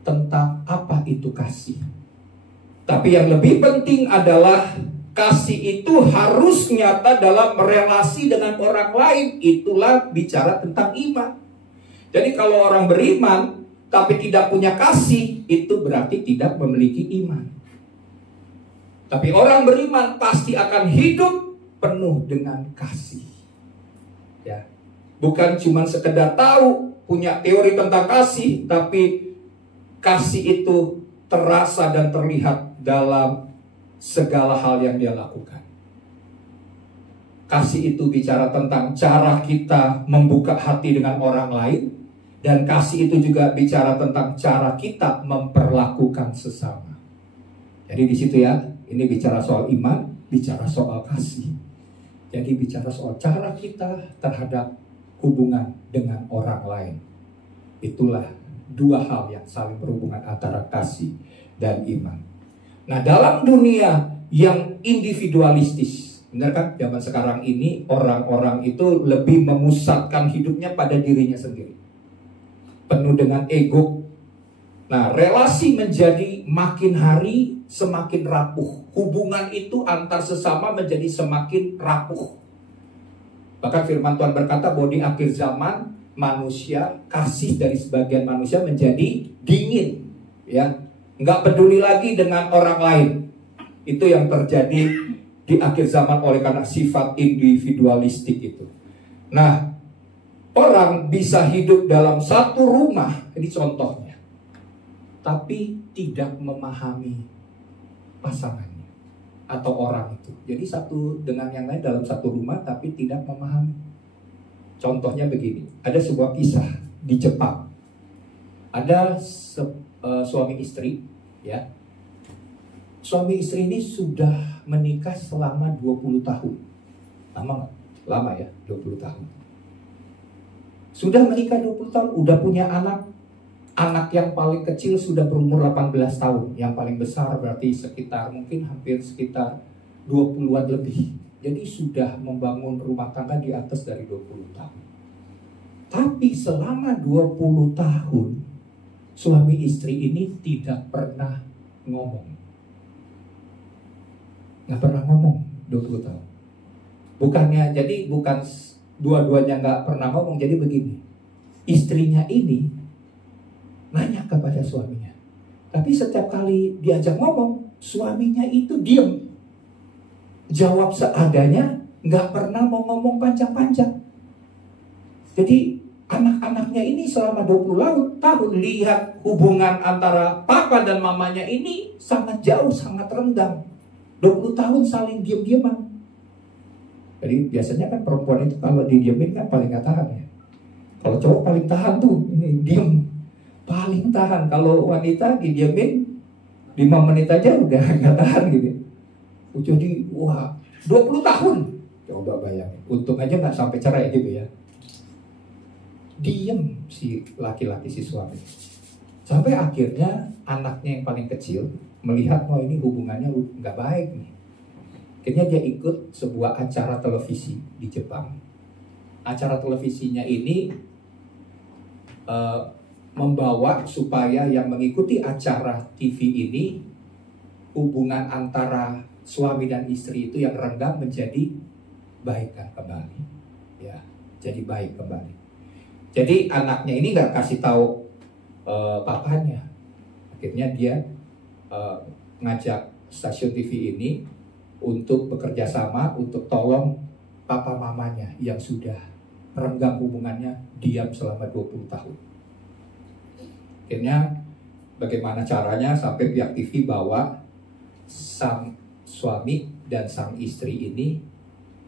tentang apa itu kasih. Tapi yang lebih penting adalah kasih itu harus nyata dalam relasi dengan orang lain. Itulah bicara tentang iman. Jadi kalau orang beriman tapi tidak punya kasih, itu berarti tidak memiliki iman. Tapi orang beriman pasti akan hidup penuh dengan kasih. Ya, bukan cuma sekedar tahu, punya teori tentang kasih, tapi kasih itu terasa dan terlihat dalam segala hal yang dia lakukan. Kasih itu bicara tentang cara kita membuka hati dengan orang lain, dan kasih itu juga bicara tentang cara kita memperlakukan sesama. Jadi di situ ya, ini bicara soal iman, bicara soal kasih. Jadi bicara soal cara kita terhadap hubungan dengan orang lain. Itulah dua hal yang saling berhubungan antara kasih dan iman. Nah, dalam dunia yang individualistis, benar kan? Zaman sekarang ini orang-orang itu lebih memusatkan hidupnya pada dirinya sendiri. Penuh dengan ego. Nah, relasi menjadi makin hari semakin rapuh. Hubungan itu antar sesama menjadi semakin rapuh. Bahkan firman Tuhan berkata bahwa di akhir zaman manusia, kasih dari sebagian manusia menjadi dingin, ya, nggak peduli lagi dengan orang lain. Itu yang terjadi di akhir zaman oleh karena sifat individualistik itu. Nah, orang bisa hidup dalam satu rumah, ini contohnya, tapi tidak memahami pasangannya atau orang itu. Jadi satu dengan yang lain dalam satu rumah tapi tidak memahami. Contohnya begini, ada sebuah kisah di Jepang. Ada suami istri, ya. Suami istri ini sudah menikah selama 20 tahun. Lama nggak? Lama ya, 20 tahun. Sudah menikah 20 tahun, udah punya anak. Anak yang paling kecil sudah berumur 18 tahun. Yang paling besar berarti sekitar mungkin hampir sekitar 20-an lebih. Jadi sudah membangun rumah tangga di atas dari 20 tahun. Tapi selama 20 tahun suami istri ini tidak pernah ngomong. Nggak pernah ngomong 20 tahun. Bukannya, jadi bukan dua-duanya nggak pernah ngomong. Jadi begini, istrinya ini nanya kepada suaminya, tapi setiap kali diajak ngomong, suaminya itu diam, jawab seadanya, nggak pernah mau ngomong panjang-panjang. Jadi anak-anaknya ini selama 20 tahun lihat hubungan antara papa dan mamanya ini sangat jauh, sangat renggang. 20 tahun saling diam-diaman. Jadi biasanya kan perempuan itu kalau didiamin kan paling nggak tahan ya. Kalau cowok paling tahan tuh, diem. Paling tahan. Kalau wanita didiamin 5 menit aja udah nggak tahan gitu. Jadi wah 20 tahun. Coba bayangin. Untung aja nggak sampai cerai gitu ya. Diem si laki-laki, si suami. Sampai akhirnya anaknya yang paling kecil melihat, oh ini hubungannya nggak baik nih. Akhirnya dia ikut sebuah acara televisi di Jepang. Acara televisinya ini membawa supaya yang mengikuti acara TV ini hubungan antara suami dan istri itu yang renggang menjadi baikkan kembali, ya, jadi baik kembali. Jadi anaknya ini nggak kasih tahu papanya. Akhirnya dia ngajak stasiun TV ini untuk bekerja sama untuk tolong papa mamanya yang sudah renggang hubungannya diam selama 20 tahun. Akhirnya bagaimana caranya sampai pihak TV bawa sang suami dan sang istri ini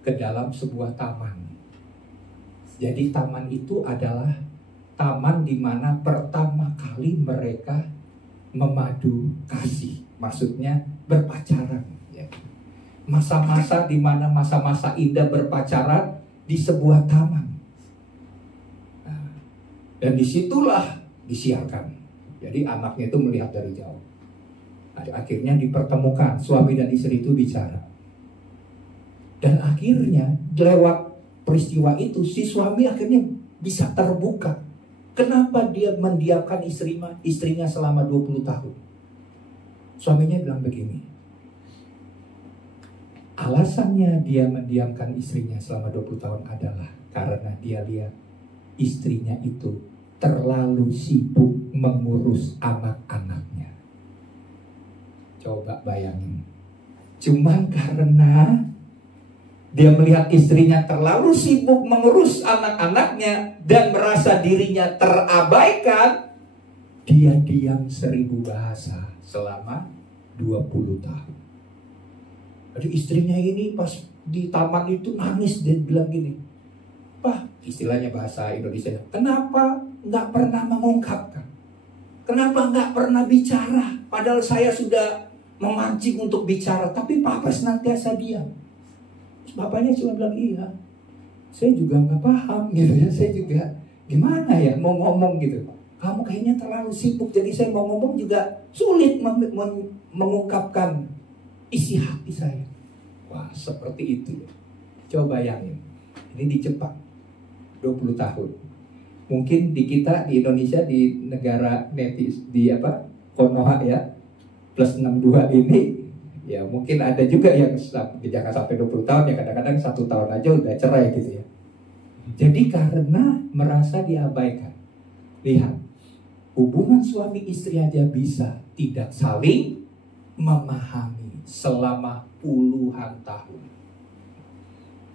ke dalam sebuah taman. Jadi taman itu adalah taman di mana pertama kali mereka memadu kasih, maksudnya berpacaran. Ya. Masa-masa di mana masa-masa indah berpacaran di sebuah taman. Nah, dan disitulah disiarkan. Jadi anaknya itu melihat dari jauh. Akhirnya dipertemukan, suami dan istri itu bicara. Dan akhirnya lewat peristiwa itu si suami akhirnya bisa terbuka. Kenapa dia mendiamkan istrinya selama 20 tahun? Suaminya bilang begini. Alasannya dia mendiamkan istrinya selama 20 tahun adalah karena dia lihat istrinya itu terlalu sibuk mengurus anak-anaknya. Coba bayangin. Cuman karena dia melihat istrinya terlalu sibuk mengurus anak-anaknya dan merasa dirinya terabaikan, dia diam 1000 bahasa selama 20 tahun. Jadi istrinya ini pas di taman itu nangis, dia bilang gini, "Pak," istilahnya bahasa Indonesia, "kenapa nggak pernah mengungkapkan? Kenapa nggak pernah bicara? Padahal saya sudah memancing untuk bicara, tapi Papa senantiasa diam." Terus bapaknya cuma bilang, "Iya, saya juga nggak paham gitu ya, saya juga gimana ya mau ngomong gitu. Kamu kayaknya terlalu sibuk, jadi saya mau ngomong juga sulit mengungkapkan isi hati saya." Wah, seperti itu. Coba bayangin, ini di Jepang 20 tahun. Mungkin di kita di Indonesia, di negara netis, di Konoha ya, plus 62 ini, ya mungkin ada juga yang jangan sampai 20 tahun ya, kadang-kadang 1 tahun aja udah cerai gitu ya. Jadi karena merasa diabaikan. Lihat, hubungan suami istri aja bisa tidak saling memahami selama puluhan tahun.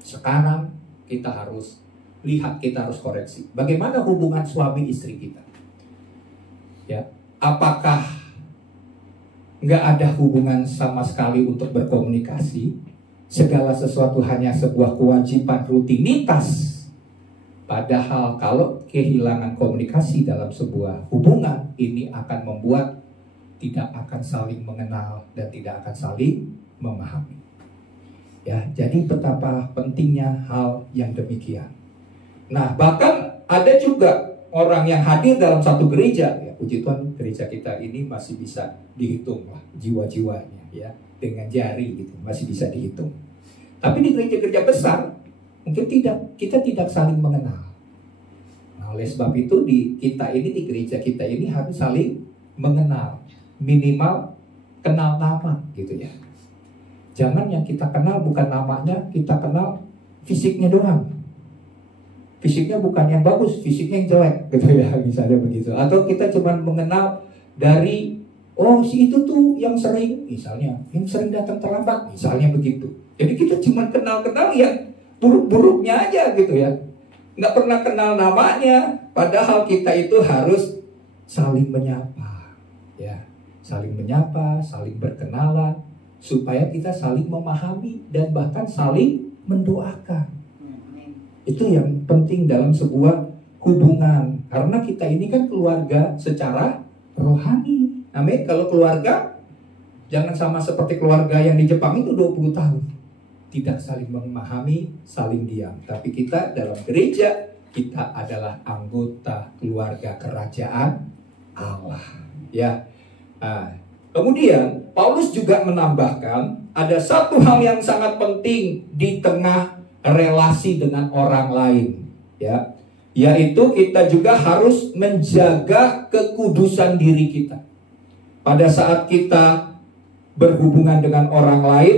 Sekarang kita harus lihat, kita harus koreksi. Bagaimana hubungan suami istri kita? Ya, apakah nggak ada hubungan sama sekali untuk berkomunikasi? Segala sesuatu hanya sebuah kewajiban rutinitas. Padahal kalau kehilangan komunikasi dalam sebuah hubungan, ini akan membuat tidak akan saling mengenal dan tidak akan saling memahami. Ya, jadi betapa pentingnya hal yang demikian. Nah, bahkan ada juga orang yang hadir dalam satu gereja, ya, puji Tuhan gereja kita ini masih bisa dihitung lah jiwa-jiwanya ya, dengan jari gitu, masih bisa dihitung. Tapi di gereja-gereja besar mungkin kita tidak saling mengenal. Nah, oleh sebab itu di gereja kita ini harus saling mengenal, minimal kenal nama gitu ya. Jangan yang kita kenal bukan namanya, kita kenal fisiknya doang. Fisiknya bukan yang bagus, fisiknya yang jelek gitu ya, misalnya begitu. Atau kita cuma mengenal dari, oh si itu tuh yang sering, misalnya, yang sering datang terlambat, misalnya begitu. Jadi kita cuma kenal-kenal yang buruk-buruknya aja gitu ya. Nggak pernah kenal namanya, padahal kita itu harus saling menyapa. Ya, saling menyapa, saling berkenalan, supaya kita saling memahami dan bahkan saling mendoakan. Itu yang penting dalam sebuah hubungan. Karena kita ini kan keluarga secara rohani. Amin. Kalau keluarga, jangan sama seperti keluarga yang di Jepang itu 20 tahun. Tidak saling memahami, saling diam. Tapi kita dalam gereja, kita adalah anggota keluarga kerajaan Allah. Ya. Nah, kemudian Paulus juga menambahkan ada satu hal yang sangat penting di tengah relasi dengan orang lain, ya, yaitu kita juga harus menjaga kekudusan diri kita. Pada saat kita berhubungan dengan orang lain,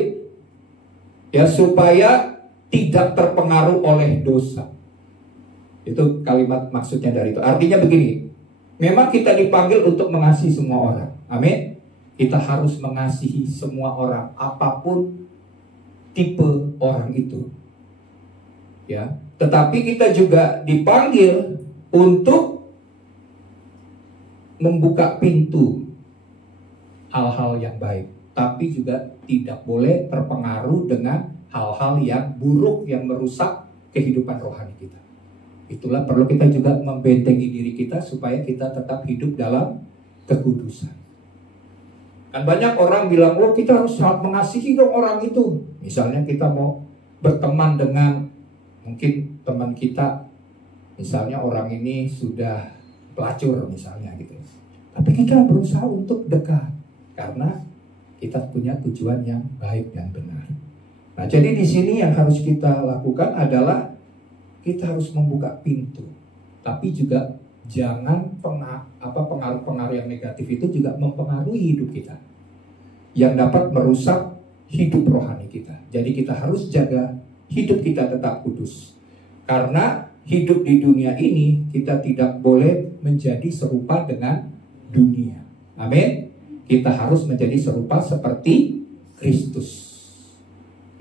ya, supaya tidak terpengaruh oleh dosa. Itu kalimat maksudnya dari itu. Artinya begini, memang kita dipanggil untuk mengasihi semua orang. Amin. Kita harus mengasihi semua orang, apapun tipe orang itu. Ya, tetapi kita juga dipanggil untuk membuka pintu hal-hal yang baik, tapi juga tidak boleh terpengaruh dengan hal-hal yang buruk yang merusak kehidupan rohani kita. Itulah perlu kita juga membentengi diri kita supaya kita tetap hidup dalam kekudusan. Kan banyak orang bilang, oh kita harus sangat mengasihi dong orang itu. Misalnya kita mau berteman dengan mungkin teman kita, misalnya orang ini sudah pelacur misalnya gitu. Tapi kita berusaha untuk dekat. karena kita punya tujuan yang baik dan benar. Nah, jadi di sini yang harus kita lakukan adalah kita harus membuka pintu, tapi juga jangan pengaruh-pengaruh yang negatif itu juga mempengaruhi hidup kita, yang dapat merusak hidup rohani kita. Jadi kita harus jaga hidup kita tetap kudus, karena hidup di dunia ini kita tidak boleh menjadi serupa dengan dunia. Amin. Kita harus menjadi serupa seperti Kristus.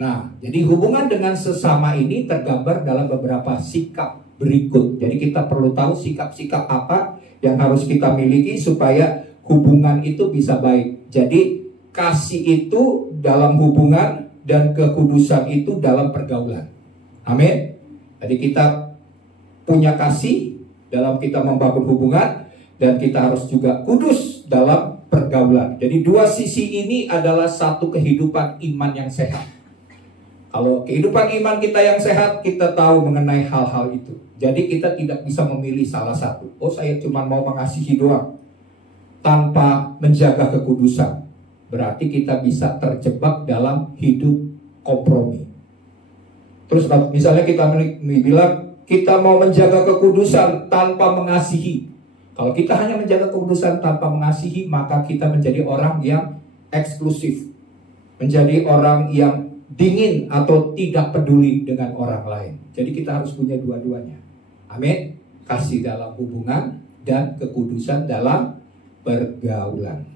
Nah, jadi hubungan dengan sesama ini tergambar dalam beberapa sikap berikut. Jadi kita perlu tahu sikap-sikap apa yang harus kita miliki supaya hubungan itu bisa baik. Jadi kasih itu dalam hubungan dan kekudusan itu dalam pergaulan. Amin. Jadi kita punya kasih dalam kita membangun hubungan, dan kita harus juga kudus dalam pergaulan. Jadi dua sisi ini adalah satu kehidupan iman yang sehat. Kalau kehidupan iman kita yang sehat, kita tahu mengenai hal-hal itu. Jadi kita tidak bisa memilih salah satu. Oh, saya cuma mau mengasihi doang tanpa menjaga kekudusan. Berarti kita bisa terjebak dalam hidup kompromi. Terus misalnya kita bilang kita mau menjaga kekudusan tanpa mengasihi. Kalau kita hanya menjaga kekudusan tanpa mengasihi, maka kita menjadi orang yang eksklusif, menjadi orang yang dingin atau tidak peduli dengan orang lain. Jadi kita harus punya dua-duanya. Amin. Kasih dalam hubungan dan kekudusan dalam pergaulan.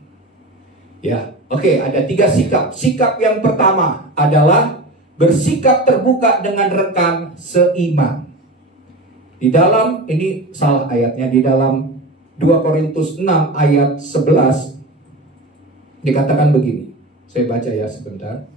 Ya, oke, ada 3 sikap. Sikap yang pertama adalah bersikap terbuka dengan rekan seiman. Di dalam, ini salah ayatnya, di dalam 2 Korintus 6 ayat 11 dikatakan begini. Saya baca ya sebentar.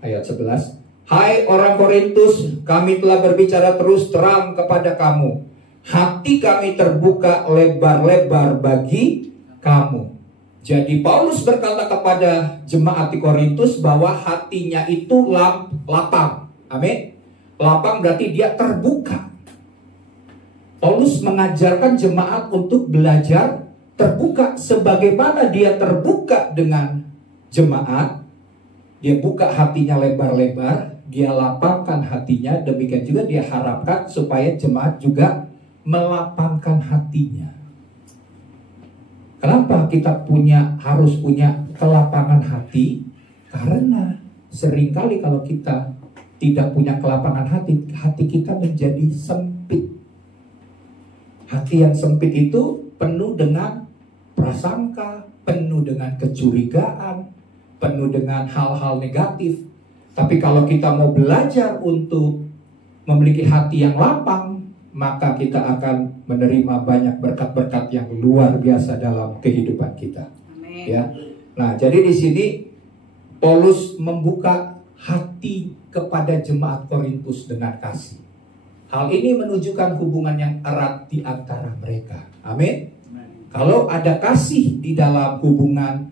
Ayat 11. Hai orang Korintus, kami telah berbicara terus terang kepada kamu. Hati kami terbuka lebar-lebar bagi kamu. Jadi Paulus berkata kepada jemaat di Korintus bahwa hatinya itu lapang. Amin. Lapang berarti dia terbuka. Paulus mengajarkan jemaat untuk belajar terbuka. Sebagaimana dia terbuka dengan jemaat, dia buka hatinya lebar-lebar, dia lapangkan hatinya, demikian juga dia harapkan supaya jemaat juga melapangkan hatinya. Kenapa kita harus punya kelapangan hati? Karena seringkali kalau kita tidak punya kelapangan hati, hati kita menjadi sempit. Hati yang sempit itu penuh dengan prasangka, penuh dengan kecurigaan, penuh dengan hal-hal negatif. Tapi kalau kita mau belajar untuk memiliki hati yang lapang, maka kita akan menerima banyak berkat-berkat yang luar biasa dalam kehidupan kita. Amen. Ya. Nah, jadi di sini Paulus membuka hati kepada jemaat Korintus dengan kasih. Hal ini menunjukkan hubungan yang erat di antara mereka. Amin. Kalau ada kasih di dalam hubungan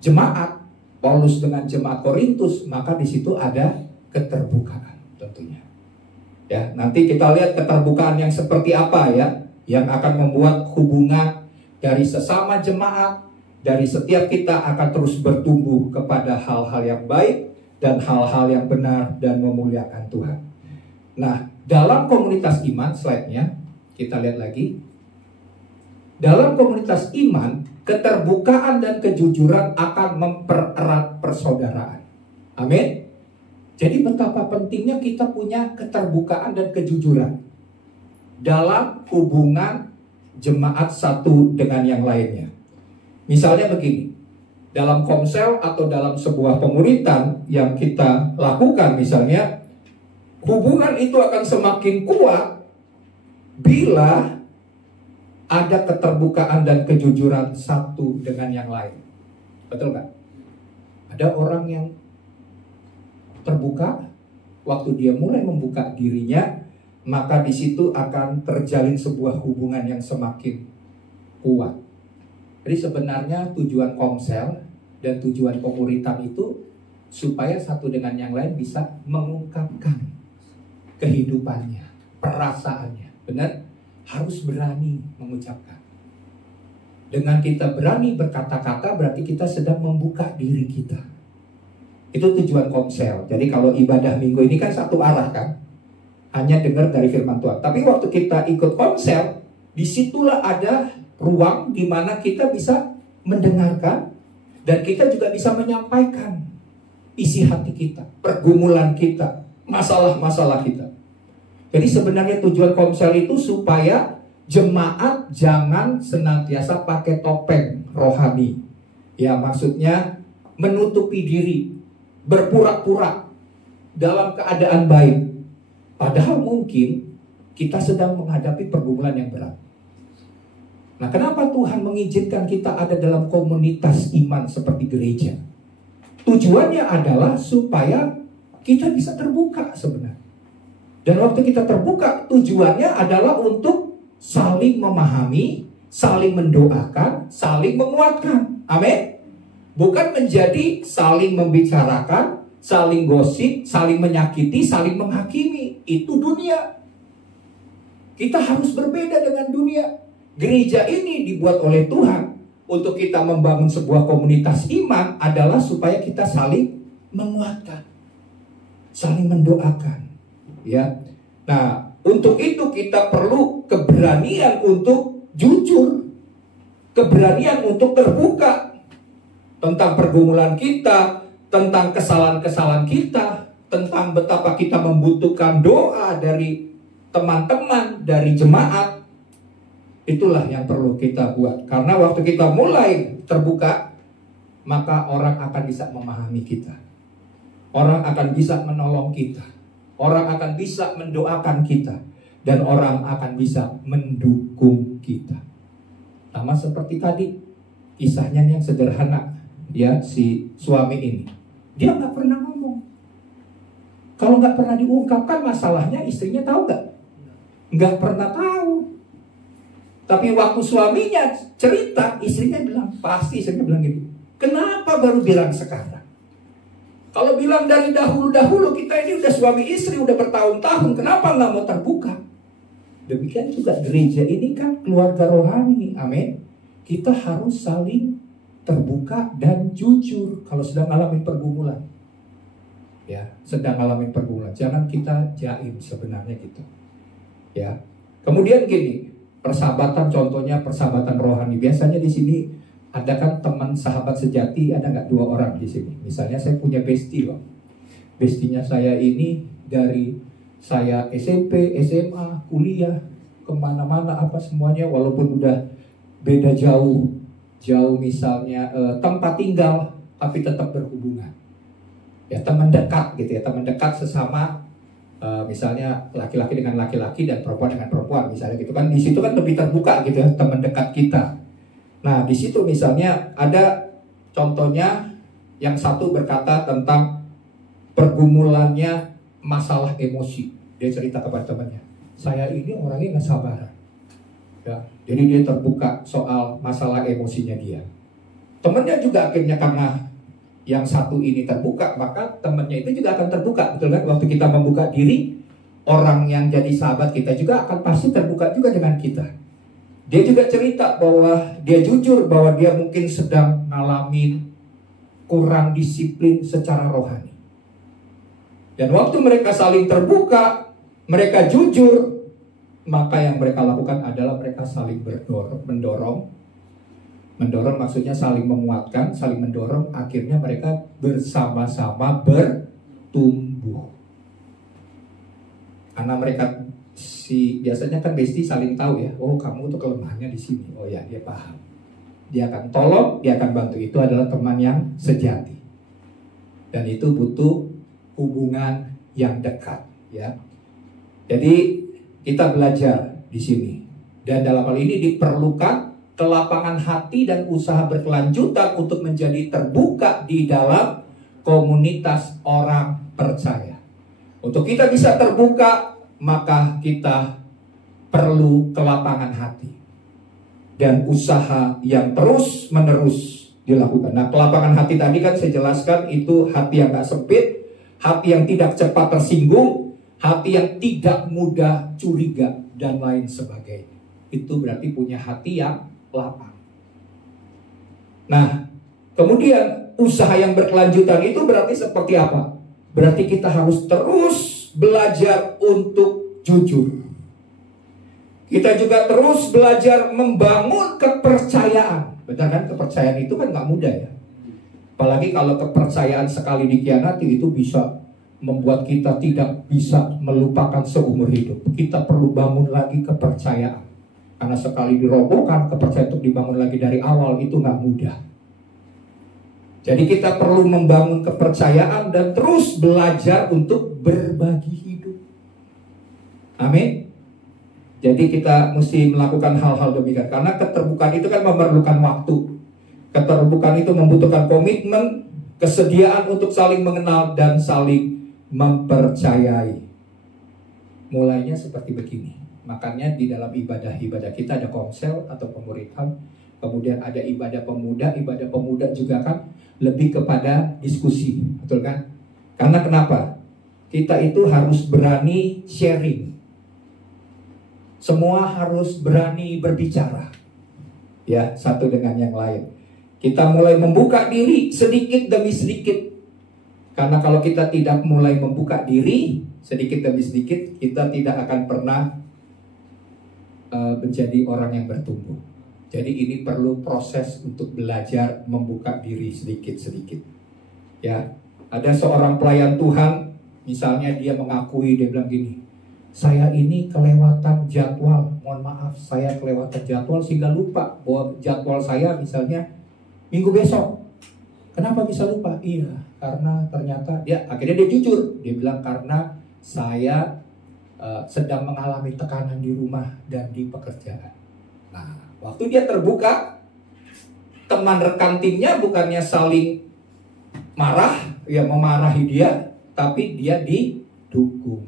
jemaat Paulus dengan jemaat Korintus, maka di situ ada keterbukaan tentunya. Ya, nanti kita lihat keterbukaan yang seperti apa ya, yang akan membuat hubungan dari sesama jemaat, dari setiap kita akan terus bertumbuh kepada hal-hal yang baik dan hal-hal yang benar dan memuliakan Tuhan. Nah, dalam komunitas iman, slide-nya kita lihat lagi. Dalam komunitas iman, keterbukaan dan kejujuran akan mempererat persaudaraan. Amin. Jadi betapa pentingnya kita punya keterbukaan dan kejujuran dalam hubungan jemaat satu dengan yang lainnya. Misalnya begini, dalam komsel atau dalam sebuah pemuritan yang kita lakukan misalnya, hubungan itu akan semakin kuat bila ada keterbukaan dan kejujuran satu dengan yang lain. Betul nggak? Ada orang yang terbuka, waktu dia mulai membuka dirinya, maka di situ akan terjalin sebuah hubungan yang semakin kuat. Jadi sebenarnya tujuan komsel dan tujuan pemuritan itu supaya satu dengan yang lain bisa mengungkapkan kehidupannya, perasaannya. Benar? Harus berani mengucapkan. Dengan kita berani berkata-kata berarti kita sedang membuka diri kita. Itu tujuan komsel. Jadi kalau ibadah minggu ini kan satu arah kan, hanya dengar dari firman Tuhan. Tapi waktu kita ikut komsel, disitulah ada ruang di mana kita bisa mendengarkan dan kita juga bisa menyampaikan isi hati kita, pergumulan kita, masalah-masalah kita. Jadi sebenarnya tujuan komsel itu supaya jemaat jangan senantiasa pakai topeng rohani. Ya, maksudnya menutupi diri, berpura-pura dalam keadaan baik. Padahal mungkin kita sedang menghadapi pergumulan yang berat. Nah, kenapa Tuhan mengizinkan kita ada dalam komunitas iman seperti gereja? Tujuannya adalah supaya kita bisa terbuka sebenarnya. Dan waktu kita terbuka, tujuannya adalah untuk saling memahami, saling mendoakan, saling menguatkan. Amin. Bukan menjadi saling membicarakan, saling gosip, saling menyakiti, saling menghakimi. Itu dunia. Kita harus berbeda dengan dunia. Gereja ini dibuat oleh Tuhan untuk kita membangun sebuah komunitas iman adalah supaya kita saling menguatkan, saling mendoakan. Ya. Nah, untuk itu kita perlu keberanian untuk jujur, keberanian untuk terbuka tentang pergumulan kita, tentang kesalahan-kesalahan kita, tentang betapa kita membutuhkan doa dari teman-teman, dari jemaat. Itulah yang perlu kita buat. Karena waktu kita mulai terbuka, maka orang akan bisa memahami kita. Orang akan bisa menolong kita. Orang akan bisa mendoakan kita. Dan orang akan bisa mendukung kita. Sama seperti tadi, kisahnya yang sederhana. Ya, si suami ini. Dia nggak pernah ngomong. Kalau nggak pernah diungkapkan masalahnya, istrinya tahu nggak? Nggak pernah tahu. Tapi waktu suaminya cerita, istrinya bilang, pasti istrinya bilang gitu. Kenapa baru bilang sekarang? Kalau bilang dari dahulu-dahulu, kita ini udah suami istri, udah bertahun-tahun, kenapa nggak mau terbuka? Demikian juga gereja ini kan keluarga rohani, amin. Kita harus saling terbuka dan jujur kalau sedang ngalamin pergumulan. Ya, sedang ngalamin pergumulan. Jangan kita jaim sebenarnya gitu. Ya. Kemudian gini, persahabatan, contohnya persahabatan rohani. Biasanya di sini ada kan teman sahabat sejati, ada nggak 2 orang di sini? Misalnya saya punya bestie loh. Bestinya saya ini dari saya SMP, SMA, kuliah, kemana-mana apa semuanya, walaupun udah beda jauh misalnya tempat tinggal, tapi tetap berhubungan. Ya, teman dekat gitu ya, teman dekat sesama. Misalnya laki-laki dengan laki-laki dan perempuan dengan perempuan misalnya gitu kan, di situ kan lebih terbuka gitu ya, teman dekat kita. Nah, di situ misalnya ada contohnya yang satu berkata tentang pergumulannya masalah emosi. Dia cerita kepada temannya, saya ini orangnya nggak sabaran. Ya, jadi dia terbuka soal masalah emosinya dia. Temannya juga akhirnya karena yang satu ini terbuka, maka temannya itu juga akan terbuka, betul kan? Waktu kita membuka diri, orang yang jadi sahabat kita juga akan pasti terbuka juga dengan kita. Dia juga cerita bahwa dia jujur bahwa dia mungkin sedang ngalamin kurang disiplin secara rohani. Dan waktu mereka saling terbuka, mereka jujur, maka yang mereka lakukan adalah mereka saling mendorong maksudnya saling menguatkan, saling mendorong, akhirnya mereka bersama-sama bertumbuh. Karena mereka biasanya kan bestie saling tahu ya, oh kamu tuh kelemahannya di sini, oh ya dia paham, dia akan tolong, dia akan bantu. Itu adalah teman yang sejati, dan itu butuh hubungan yang dekat, ya. Jadi kita belajar di sini, dan dalam hal ini diperlukan kelapangan hati dan usaha berkelanjutan untuk menjadi terbuka di dalam komunitas orang percaya. Untuk kita bisa terbuka, maka kita perlu kelapangan hati dan usaha yang terus-menerus dilakukan. Nah, kelapangan hati tadi kan saya jelaskan itu hati yang gak sempit, hati yang tidak cepat tersinggung, hati yang tidak mudah curiga, dan lain sebagainya. Itu berarti punya hati yang lapang. Nah, kemudian usaha yang berkelanjutan itu berarti seperti apa? Berarti kita harus terus belajar untuk jujur. Kita juga terus belajar membangun kepercayaan. Benar kan? Kepercayaan itu kan nggak mudah ya. Apalagi kalau kepercayaan sekali dikhianati itu bisa membuat kita tidak bisa melupakan seumur hidup. Kita perlu bangun lagi kepercayaan. Karena sekali dirobohkan, kepercayaan untuk dibangun lagi dari awal itu nggak mudah. Jadi kita perlu membangun kepercayaan dan terus belajar untuk berbagi hidup. Amin. Jadi kita mesti melakukan hal-hal demikian. Karena keterbukaan itu kan memerlukan waktu. Keterbukaan itu membutuhkan komitmen, kesediaan untuk saling mengenal dan saling mempercayai. Mulainya seperti begini. Makanya di dalam ibadah-ibadah kita ada komsel atau pemuritan. Kemudian ada ibadah pemuda. Ibadah pemuda juga kan lebih kepada diskusi. Betul kan? Karena kenapa? Kita itu harus berani sharing. Semua harus berani berbicara. Ya, satu dengan yang lain. Kita mulai membuka diri sedikit demi sedikit. Karena kalau kita tidak mulai membuka diri sedikit demi sedikit, kita tidak akan pernah menjadi orang yang bertumbuh. Jadi ini perlu proses untuk belajar membuka diri sedikit-sedikit. Ya, ada seorang pelayan Tuhan, misalnya dia mengakui, dia bilang gini, saya ini kelewatan jadwal, mohon maaf, saya kelewatan jadwal sehingga lupa bahwa jadwal saya misalnya minggu besok. Kenapa bisa lupa? Iya, karena ternyata akhirnya dia jujur. Dia bilang karena saya sedang mengalami tekanan di rumah dan di pekerjaan. Nah, waktu dia terbuka, teman rekan timnya bukannya saling marah, ya memarahi dia, tapi dia didukung.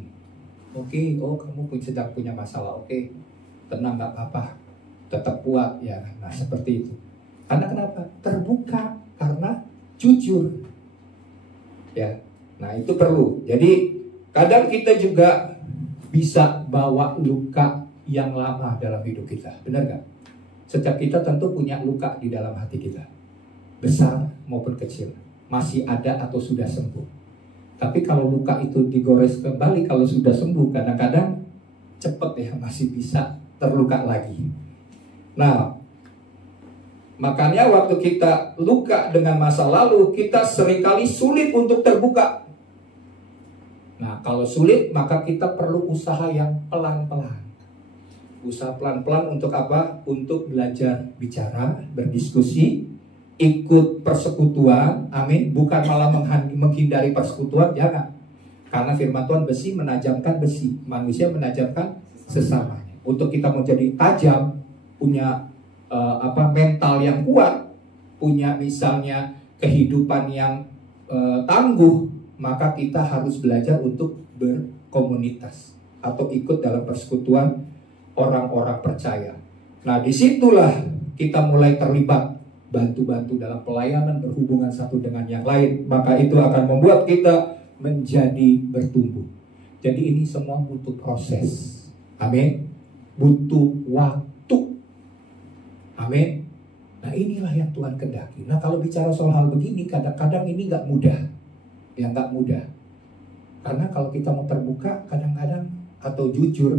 Oke, kamu sedang punya masalah. Oke, tenang, nggak apa-apa, tetap kuat ya. Nah, seperti itu. Karena kenapa? Terbuka, karena jujur. Ya, nah itu perlu. Jadi kadang kita juga bisa bawa luka yang lama dalam hidup kita. Benar nggak? Setiap kita tentu punya luka di dalam hati kita, besar maupun kecil, masih ada atau sudah sembuh. Tapi kalau luka itu digores kembali, kalau sudah sembuh, kadang-kadang cepat ya, masih bisa terluka lagi. Nah, makanya waktu kita luka dengan masa lalu, kita seringkali sulit untuk terbuka. Nah, kalau sulit, maka kita perlu usaha yang pelan-pelan. Usaha pelan-pelan untuk apa? Untuk belajar bicara, berdiskusi, ikut persekutuan, amin. Bukan malah menghindari persekutuan, jangan. Karena firman Tuhan, besi menajamkan besi, manusia menajamkan sesamanya. Untuk kita menjadi tajam, punya mental yang kuat, punya misalnya kehidupan yang tangguh, maka kita harus belajar untuk berkomunitas atau ikut dalam persekutuan orang-orang percaya. Nah, disitulah kita mulai terlibat, bantu-bantu dalam pelayanan, berhubungan satu dengan yang lain. Maka itu akan membuat kita menjadi bertumbuh. Jadi ini semua butuh proses. Amin. Butuh waktu. Amin. Nah, inilah yang Tuhan kehendaki. Nah, kalau bicara soal hal begini, kadang-kadang ini nggak mudah. Ya, nggak mudah. Karena kalau kita mau terbuka, kadang-kadang atau jujur,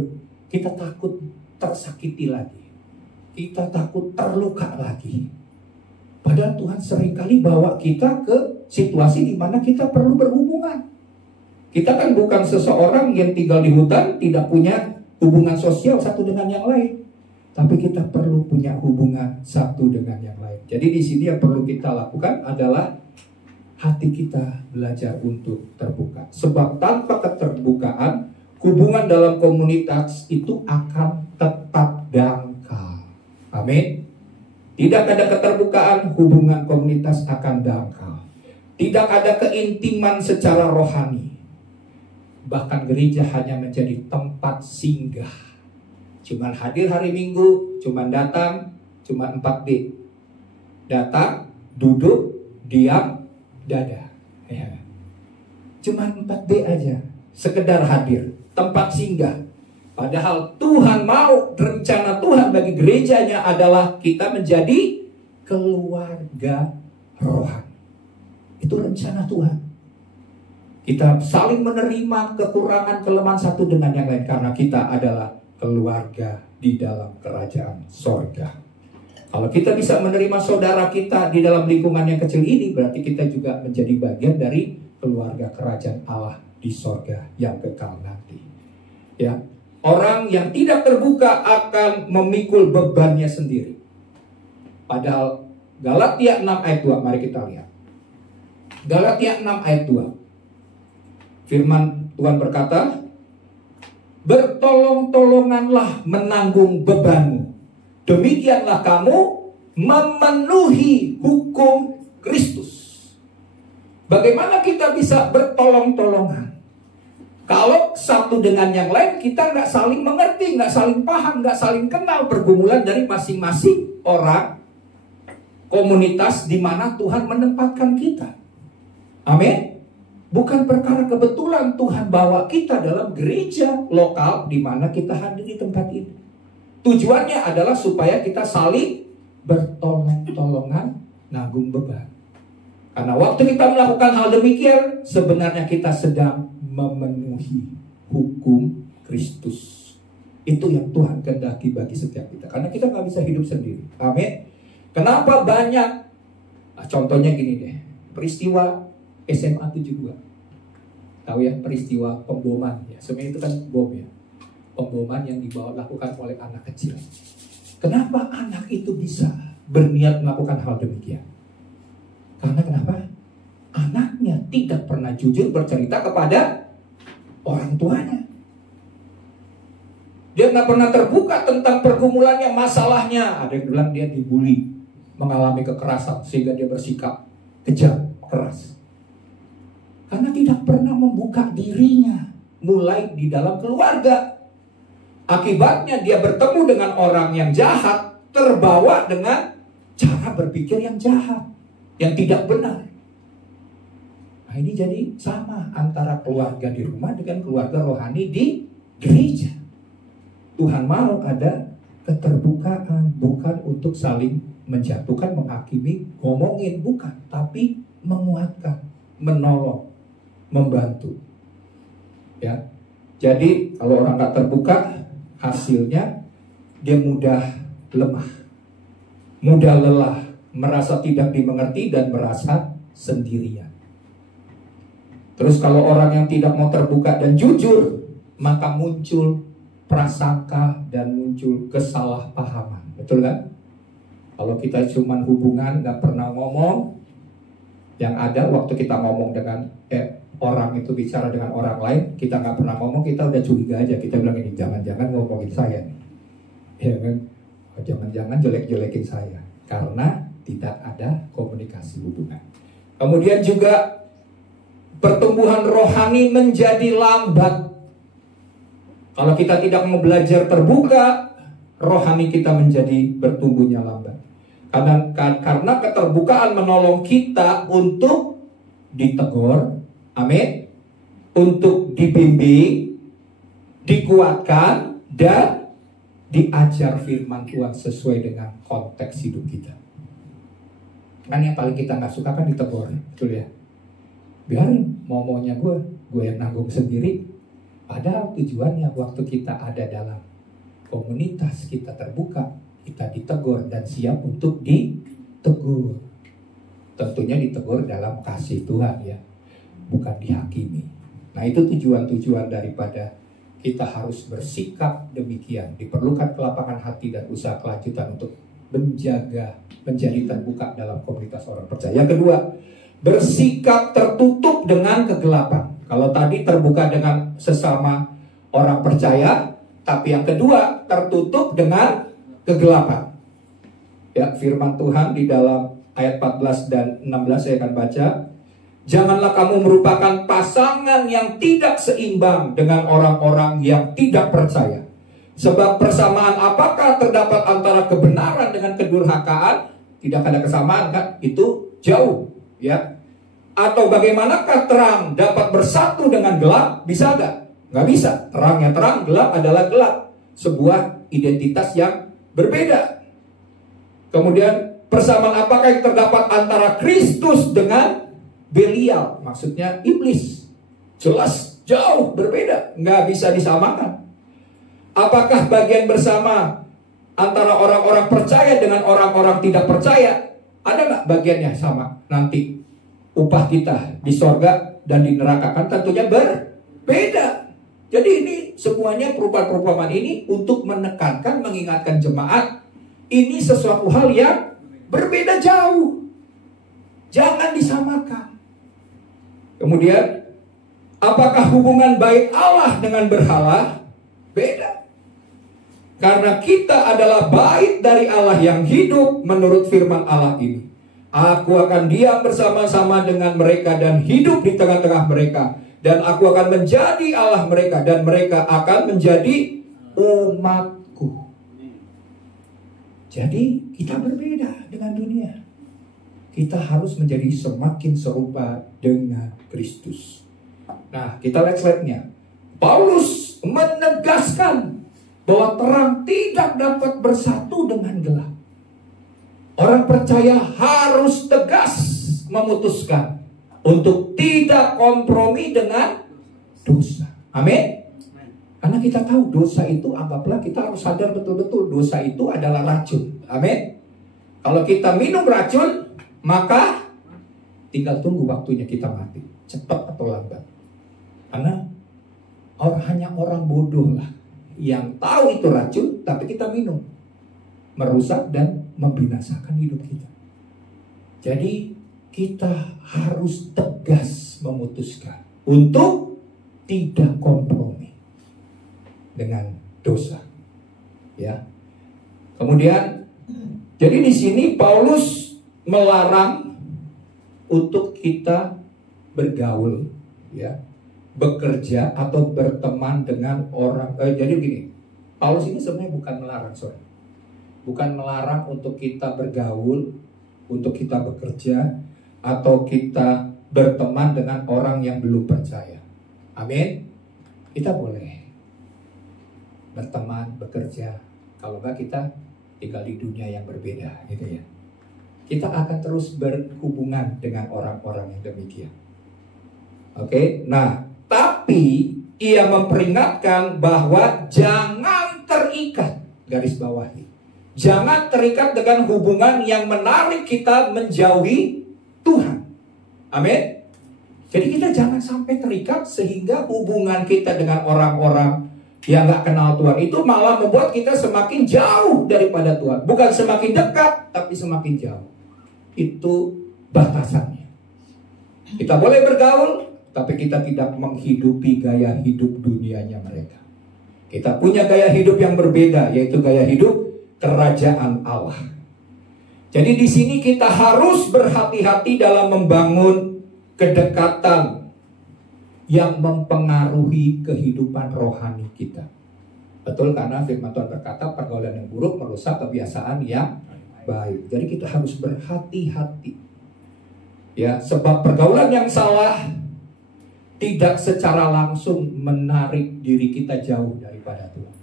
kita takut tersakiti lagi. Kita takut terluka lagi. Padahal Tuhan seringkali bawa kita ke situasi di mana kita perlu berhubungan. Kita kan bukan seseorang yang tinggal di hutan, tidak punya hubungan sosial satu dengan yang lain. Tapi kita perlu punya hubungan satu dengan yang lain. Jadi di sini yang perlu kita lakukan adalah hati kita belajar untuk terbuka. Sebab tanpa keterbukaan, hubungan dalam komunitas itu akan tetap dangkal. Amin. Tidak ada keterbukaan, hubungan komunitas akan dangkal. Tidak ada keintiman secara rohani. Bahkan gereja hanya menjadi tempat singgah. Cuman hadir hari Minggu, cuman datang, cuman 4D. Datang, duduk, diam, dada. Ya. Cuman 4D aja. Sekedar hadir, tempat singgah. Padahal Tuhan mau, rencana Tuhan bagi gerejanya adalah kita menjadi keluarga rohani. Itu rencana Tuhan. Kita saling menerima kekurangan, kelemahan satu dengan yang lain, karena kita adalah keluarga di dalam kerajaan sorga. Kalau kita bisa menerima saudara kita di dalam lingkungan yang kecil ini, berarti kita juga menjadi bagian dari keluarga kerajaan Allah di sorga yang kekal nanti. Ya, orang yang tidak terbuka akan memikul bebannya sendiri. Padahal Galatia 6 ayat 2, mari kita lihat. Galatia 6 ayat 2. Firman Tuhan berkata, bertolong-tolonganlah menanggung bebanmu. Demikianlah kamu memenuhi hukum Kristus. Bagaimana kita bisa bertolong-tolongan? Kalau satu dengan yang lain kita nggak saling mengerti, nggak saling paham, nggak saling kenal pergumulan dari masing-masing orang, komunitas di mana Tuhan menempatkan kita. Amin. Bukan perkara kebetulan Tuhan bawa kita dalam gereja lokal di mana kita hadir di tempat ini. Tujuannya adalah supaya kita saling bertolong-tolongan nanggung beban. Karena waktu kita melakukan hal demikian, sebenarnya kita sedang memenuhi hukum Kristus. Itu yang Tuhan kehendaki bagi setiap kita. Karena kita nggak bisa hidup sendiri. Amin. Kenapa banyak? Nah, contohnya gini deh. Peristiwa SMA 72. Tahu ya, peristiwa pemboman ya. Sebenarnya itu kan bom ya. Pemboman yang lakukan oleh anak kecil. Kenapa anak itu bisa berniat melakukan hal demikian? Karena kenapa? Anaknya tidak pernah jujur bercerita kepada orang tuanya. Dia nggak pernah terbuka tentang pergumulannya, masalahnya. Ada yang bilang dia dibully, mengalami kekerasan sehingga dia bersikap kejam, keras. Karena tidak pernah membuka dirinya, mulai di dalam keluarga. Akibatnya dia bertemu dengan orang yang jahat, terbawa dengan cara berpikir yang jahat, yang tidak benar. Nah, ini jadi sama antara keluarga di rumah dengan keluarga rohani di gereja. Tuhan mau ada keterbukaan, bukan untuk saling menjatuhkan, menghakimi, ngomongin, bukan, tapi menguatkan, menolong, membantu. Ya, jadi kalau orang tak terbuka, hasilnya dia mudah lemah, mudah lelah, merasa tidak dimengerti dan merasa sendirian. Terus kalau orang yang tidak mau terbuka dan jujur, maka muncul prasangka dan muncul kesalahpahaman. Betul kan? Kalau kita cuma hubungan gak pernah ngomong, yang ada waktu kita ngomong dengan orang itu bicara dengan orang lain, kita gak pernah ngomong, kita udah curiga aja. Kita bilang ini jangan-jangan ngomongin saya nih, ya kan? Jangan-jangan jelek-jelekin saya, karena tidak ada komunikasi hubungan. Kemudian juga pertumbuhan rohani menjadi lambat. Kalau kita tidak mau belajar terbuka, rohani kita menjadi bertumbuhnya lambat. Karena keterbukaan menolong kita untuk ditegur, amin, untuk dibimbing, dikuatkan, dan diajar firman Tuhan sesuai dengan konteks hidup kita. Kan yang paling kita nggak suka kan ditegur, betul ya? Biarin maunya gue yang nanggung sendiri. Padahal tujuannya waktu kita ada dalam komunitas, kita terbuka, kita ditegur dan siap untuk ditegur. Tentunya ditegur dalam kasih Tuhan ya, bukan dihakimi. Nah itu tujuan-tujuan daripada kita harus bersikap demikian. Diperlukan kelapangan hati dan usaha kelanjutan untuk menjadi terbuka dalam komunitas orang percaya. Yang kedua, bersikap tertutup dengan kegelapan. Kalau tadi terbuka dengan sesama orang percaya, tapi yang kedua tertutup dengan kegelapan. Ya, firman Tuhan di dalam ayat 14 dan 16 saya akan baca. Janganlah kamu merupakan pasangan yang tidak seimbang dengan orang-orang yang tidak percaya. Sebab persamaan apakah terdapat antara kebenaran dengan kedurhakaan? Tidak ada kesamaan kan? Itu jauh, ya. Atau bagaimanakah terang dapat bersatu dengan gelap? Bisa nggak? Nggak bisa. Terangnya terang, gelap adalah gelap. Sebuah identitas yang berbeda. Kemudian persamaan apakah yang terdapat antara Kristus dengan Belial? Maksudnya iblis. Jelas jauh berbeda, nggak bisa disamakan. Apakah bagian bersama antara orang-orang percaya dengan orang-orang tidak percaya? Ada nggak bagiannya sama? Nanti upah kita di sorga dan di neraka kan tentunya berbeda. Jadi ini semuanya perumpamaan ini untuk menekankan, mengingatkan jemaat, ini sesuatu hal yang berbeda jauh. Jangan disamakan. Kemudian, apakah hubungan baik Allah dengan berhala? Beda. Karena kita adalah bait dari Allah yang hidup menurut firman Allah ini. Aku akan diam bersama-sama dengan mereka dan hidup di tengah-tengah mereka. Dan aku akan menjadi Allah mereka dan mereka akan menjadi umatku. Jadi kita berbeda dengan dunia. Kita harus menjadi semakin serupa dengan Kristus. Nah, kita lihat slide-nya. Paulus menegaskan bahwa terang tidak dapat bersatu dengan gelap. Orang percaya harus tegas memutuskan untuk tidak kompromi dengan dosa. Amin. Karena kita tahu dosa itu, anggaplah kita harus sadar betul-betul dosa itu adalah racun. Amin. Kalau kita minum racun, maka tinggal tunggu waktunya kita mati, cepat atau lambat. Karena hanya orang bodoh lah yang tahu itu racun, tapi kita minum, merusak dan membinasakan hidup kita. Jadi kita harus tegas memutuskan untuk tidak kompromi dengan dosa. Ya. Kemudian, jadi di sini Paulus melarang untuk kita bergaul, ya, bekerja atau berteman dengan orang. Jadi begini, Paulus ini sebenarnya bukan melarang, sorry. Bukan melarang untuk kita bergaul, untuk kita bekerja, atau kita berteman dengan orang yang belum percaya. Amin. Kita boleh berteman, bekerja. Kalau enggak kita tinggal di dunia yang berbeda, gitu ya. Kita akan terus berhubungan dengan orang-orang yang demikian. Oke, nah, tapi ia memperingatkan bahwa jangan terikat, garis bawahi. Jangan terikat dengan hubungan yang menarik kita menjauhi Tuhan. Amin. Jadi kita jangan sampai terikat sehingga hubungan kita dengan orang-orang yang gak kenal Tuhan itu malah membuat kita semakin jauh daripada Tuhan. Bukan semakin dekat, tapi semakin jauh. Itu batasannya. Kita boleh bergaul, tapi kita tidak menghidupi gaya hidup dunianya mereka. Kita punya gaya hidup yang berbeda, yaitu gaya hidup kerajaan Allah. Jadi di sini kita harus berhati-hati dalam membangun kedekatan yang mempengaruhi kehidupan rohani kita. Betul, karena firman Tuhan berkata pergaulan yang buruk merusak kebiasaan yang baik. Jadi kita harus berhati-hati. Ya, sebab pergaulan yang salah tidak secara langsung menarik diri kita jauh daripada Tuhan.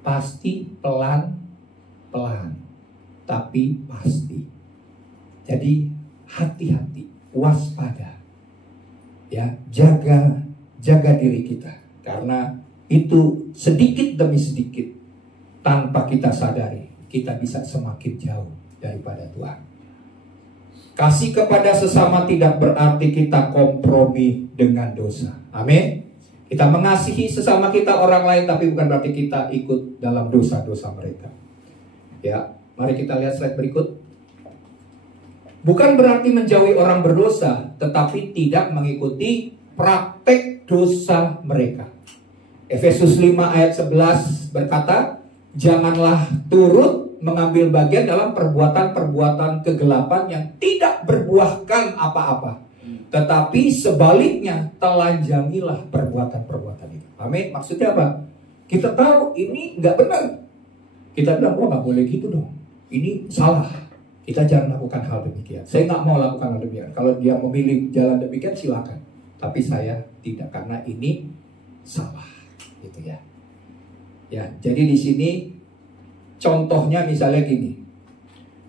Pasti pelan-pelan, tapi pasti. Jadi hati-hati, waspada. Ya, jaga diri kita, karena itu sedikit demi sedikit tanpa kita sadari kita bisa semakin jauh daripada Tuhan. Kasih kepada sesama tidak berarti kita kompromi dengan dosa. Amin. Kita mengasihi sesama kita orang lain, tapi bukan berarti kita ikut dalam dosa-dosa mereka. Ya, mari kita lihat slide berikut. Bukan berarti menjauhi orang berdosa, tetapi tidak mengikuti praktek dosa mereka. Efesus 5 ayat 11 berkata, janganlah turut mengambil bagian dalam perbuatan-perbuatan kegelapan yang tidak berbuahkan apa-apa. Tetapi sebaliknya, telanjangilah perbuatan-perbuatan itu. Amin. Maksudnya apa? Kita tahu ini nggak benar. Kita bilang, oh nggak boleh gitu dong. Ini salah. Kita jangan lakukan hal demikian. Saya nggak mau lakukan hal demikian. Kalau dia memilih jalan demikian, silakan. Tapi saya tidak, karena ini salah. Gitu ya. Ya, jadi di sini contohnya misalnya gini.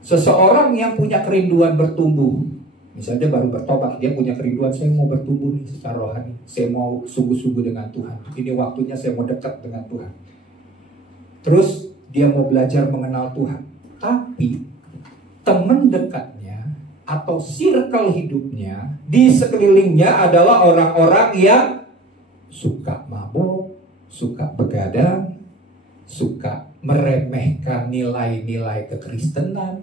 Seseorang yang punya kerinduan bertumbuh, misalnya baru bertobat, dia punya kerinduan, saya mau bertumbuh nih secara rohani, saya mau sungguh-sungguh dengan Tuhan, ini waktunya saya mau dekat dengan Tuhan. Terus dia mau belajar mengenal Tuhan, tapi teman dekatnya atau circle hidupnya di sekelilingnya adalah orang-orang yang suka mabuk, suka begadang, suka meremehkan nilai-nilai kekristenan,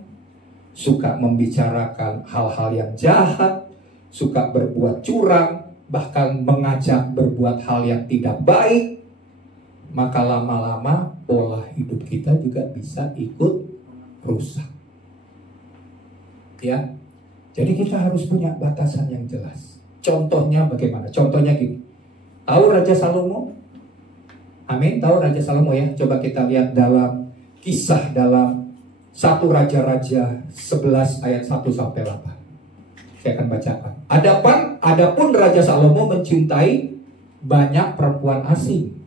suka membicarakan hal-hal yang jahat, suka berbuat curang, bahkan mengajak berbuat hal yang tidak baik. Maka lama-lama pola hidup kita juga bisa ikut rusak. Ya, jadi kita harus punya batasan yang jelas. Contohnya bagaimana? Contohnya gini. Tahu Raja Salomo? Amin, tahu Raja Salomo ya? Coba kita lihat dalam kisah dalam 1 Raja-Raja 11 ayat 1 sampai 8. Saya akan bacakan. Adapun Raja Salomo mencintai banyak perempuan asing.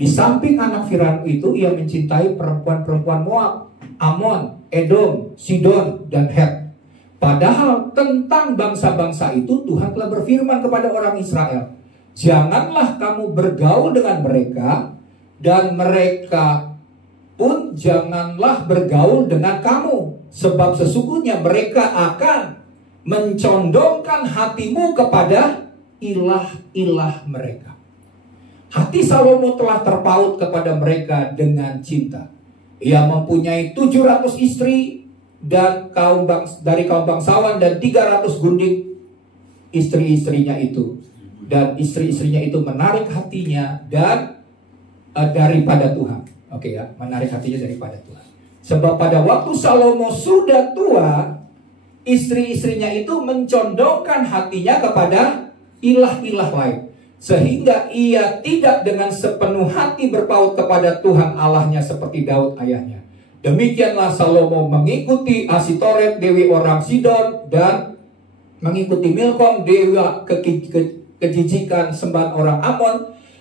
Di samping anak Firaun itu, ia mencintai perempuan-perempuan Moab, Amon, Edom, Sidon, dan Het. Padahal tentang bangsa-bangsa itu Tuhan telah berfirman kepada orang Israel, janganlah kamu bergaul dengan mereka, dan mereka pun janganlah bergaul dengan kamu, sebab sesungguhnya mereka akan mencondongkan hatimu kepada ilah-ilah mereka. Hati Salomo telah terpaut kepada mereka dengan cinta. Ia mempunyai 700 istri dan dari kaum bangsawan dan 300 gundik istri-istrinya itu. Dan istri-istrinya itu menarik hatinya dan daripada Tuhan. Oke ya, menarik hatinya daripada Tuhan. Sebab pada waktu Salomo sudah tua, istri-istrinya itu mencondongkan hatinya kepada ilah-ilah lain, sehingga ia tidak dengan sepenuh hati berpaut kepada Tuhan Allahnya seperti Daud ayahnya. Demikianlah Salomo mengikuti Asitoret, dewi orang Sidon, dan mengikuti Milkom, dewa kejijikan sembahan orang Amon.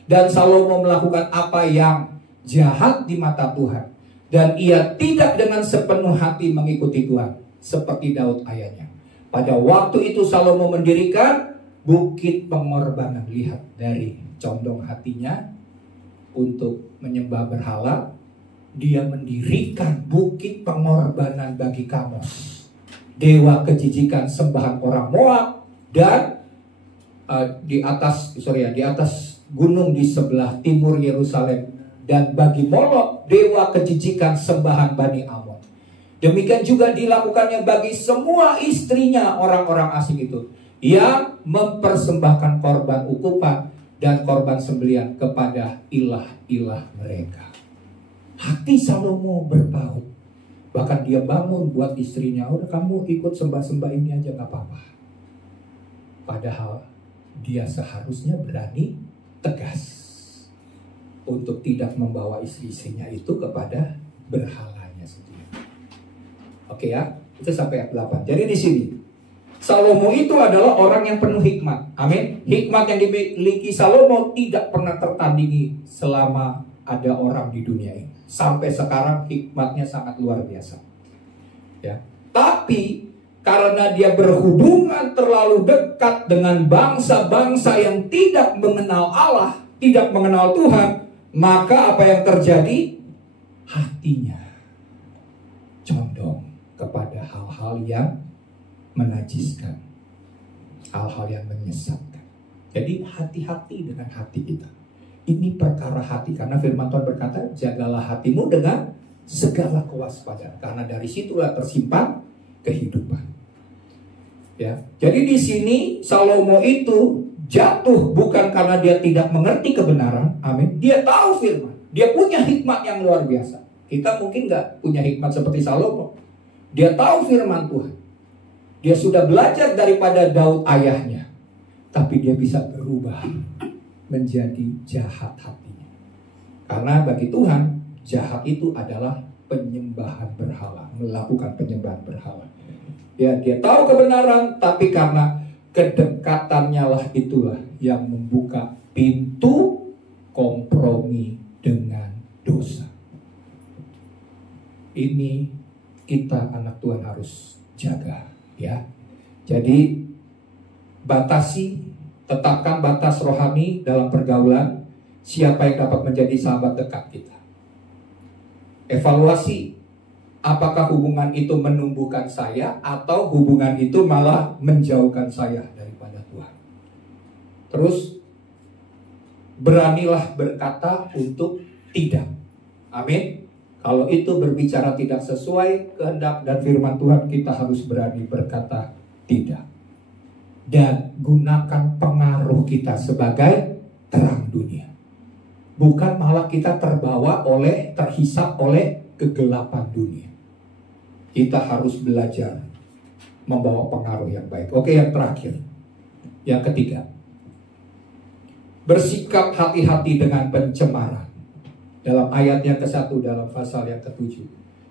Dan Salomo melakukan apa yang jahat di mata Tuhan, dan ia tidak dengan sepenuh hati mengikuti Tuhan seperti Daud ayahnya. Pada waktu itu Salomo mendirikan bukit pengorbanan. Lihat dari condong hatinya untuk menyembah berhala, dia mendirikan bukit pengorbanan bagi Kamos, dewa kejijikan sembahan orang Moab, dan di atas gunung di sebelah timur Yerusalem, dan bagi Molok, dewa kejijikan sembahan Bani Amon. Demikian juga dilakukannya bagi semua istrinya orang-orang asing itu, yang mempersembahkan korban ukupan dan korban sembelihan kepada ilah-ilah mereka. Hati Salomo berpaut. Bahkan dia bangun buat istrinya, udah kamu ikut sembah-sembah ini aja gak apa-apa. Padahal dia seharusnya berani tegas untuk tidak membawa istri-istrinya itu kepada berhalanya sendiri. Oke ya, itu sampai ayat 8. Jadi di sini Salomo itu adalah orang yang penuh hikmat. Amin. Hikmat yang dimiliki Salomo tidak pernah tertandingi selama ada orang di dunia ini. Sampai sekarang hikmatnya sangat luar biasa. Ya. Tapi karena dia berhubungan terlalu dekat dengan bangsa-bangsa yang tidak mengenal Allah, tidak mengenal Tuhan, maka apa yang terjadi? Hatinya condong kepada hal-hal yang menajiskan, hal-hal yang menyesatkan. Jadi hati-hati dengan hati kita. Ini perkara hati, karena firman Tuhan berkata, jagalah hatimu dengan segala kewaspadaan, karena dari situlah tersimpan kehidupan. Ya, jadi di sini Salomo itu jatuh bukan karena dia tidak mengerti kebenaran, amin. Dia tahu firman, dia punya hikmat yang luar biasa. Kita mungkin nggak punya hikmat seperti Salomo. Dia tahu firman Tuhan. Dia sudah belajar daripada Daud ayahnya, tapi dia bisa berubah menjadi jahat hatinya. Karena bagi Tuhan, jahat itu adalah penyembahan berhala, melakukan penyembahan berhala. Ya, dia tahu kebenaran, tapi karena kedekatannya lah itulah yang membuka pintu kompromi dengan dosa. Ini kita anak Tuhan harus jaga, ya. Jadi batasi, tetapkan batas rohani dalam pergaulan. Siapa yang dapat menjadi sahabat dekat kita? Evaluasi, apakah hubungan itu menumbuhkan saya atau hubungan itu malah menjauhkan saya daripada Tuhan. Terus beranilah berkata untuk tidak. Amin. Kalau itu berbicara tidak sesuai kehendak dan firman Tuhan, kita harus berani berkata tidak. Dan gunakan pengaruh kita sebagai terang dunia. Bukan malah kita terhisap oleh kegelapan dunia. Kita harus belajar membawa pengaruh yang baik. Oke, yang terakhir. Yang ketiga. Bersikap hati-hati dengan pencemaran. Dalam ayat yang ke-1 dalam pasal yang ke-7.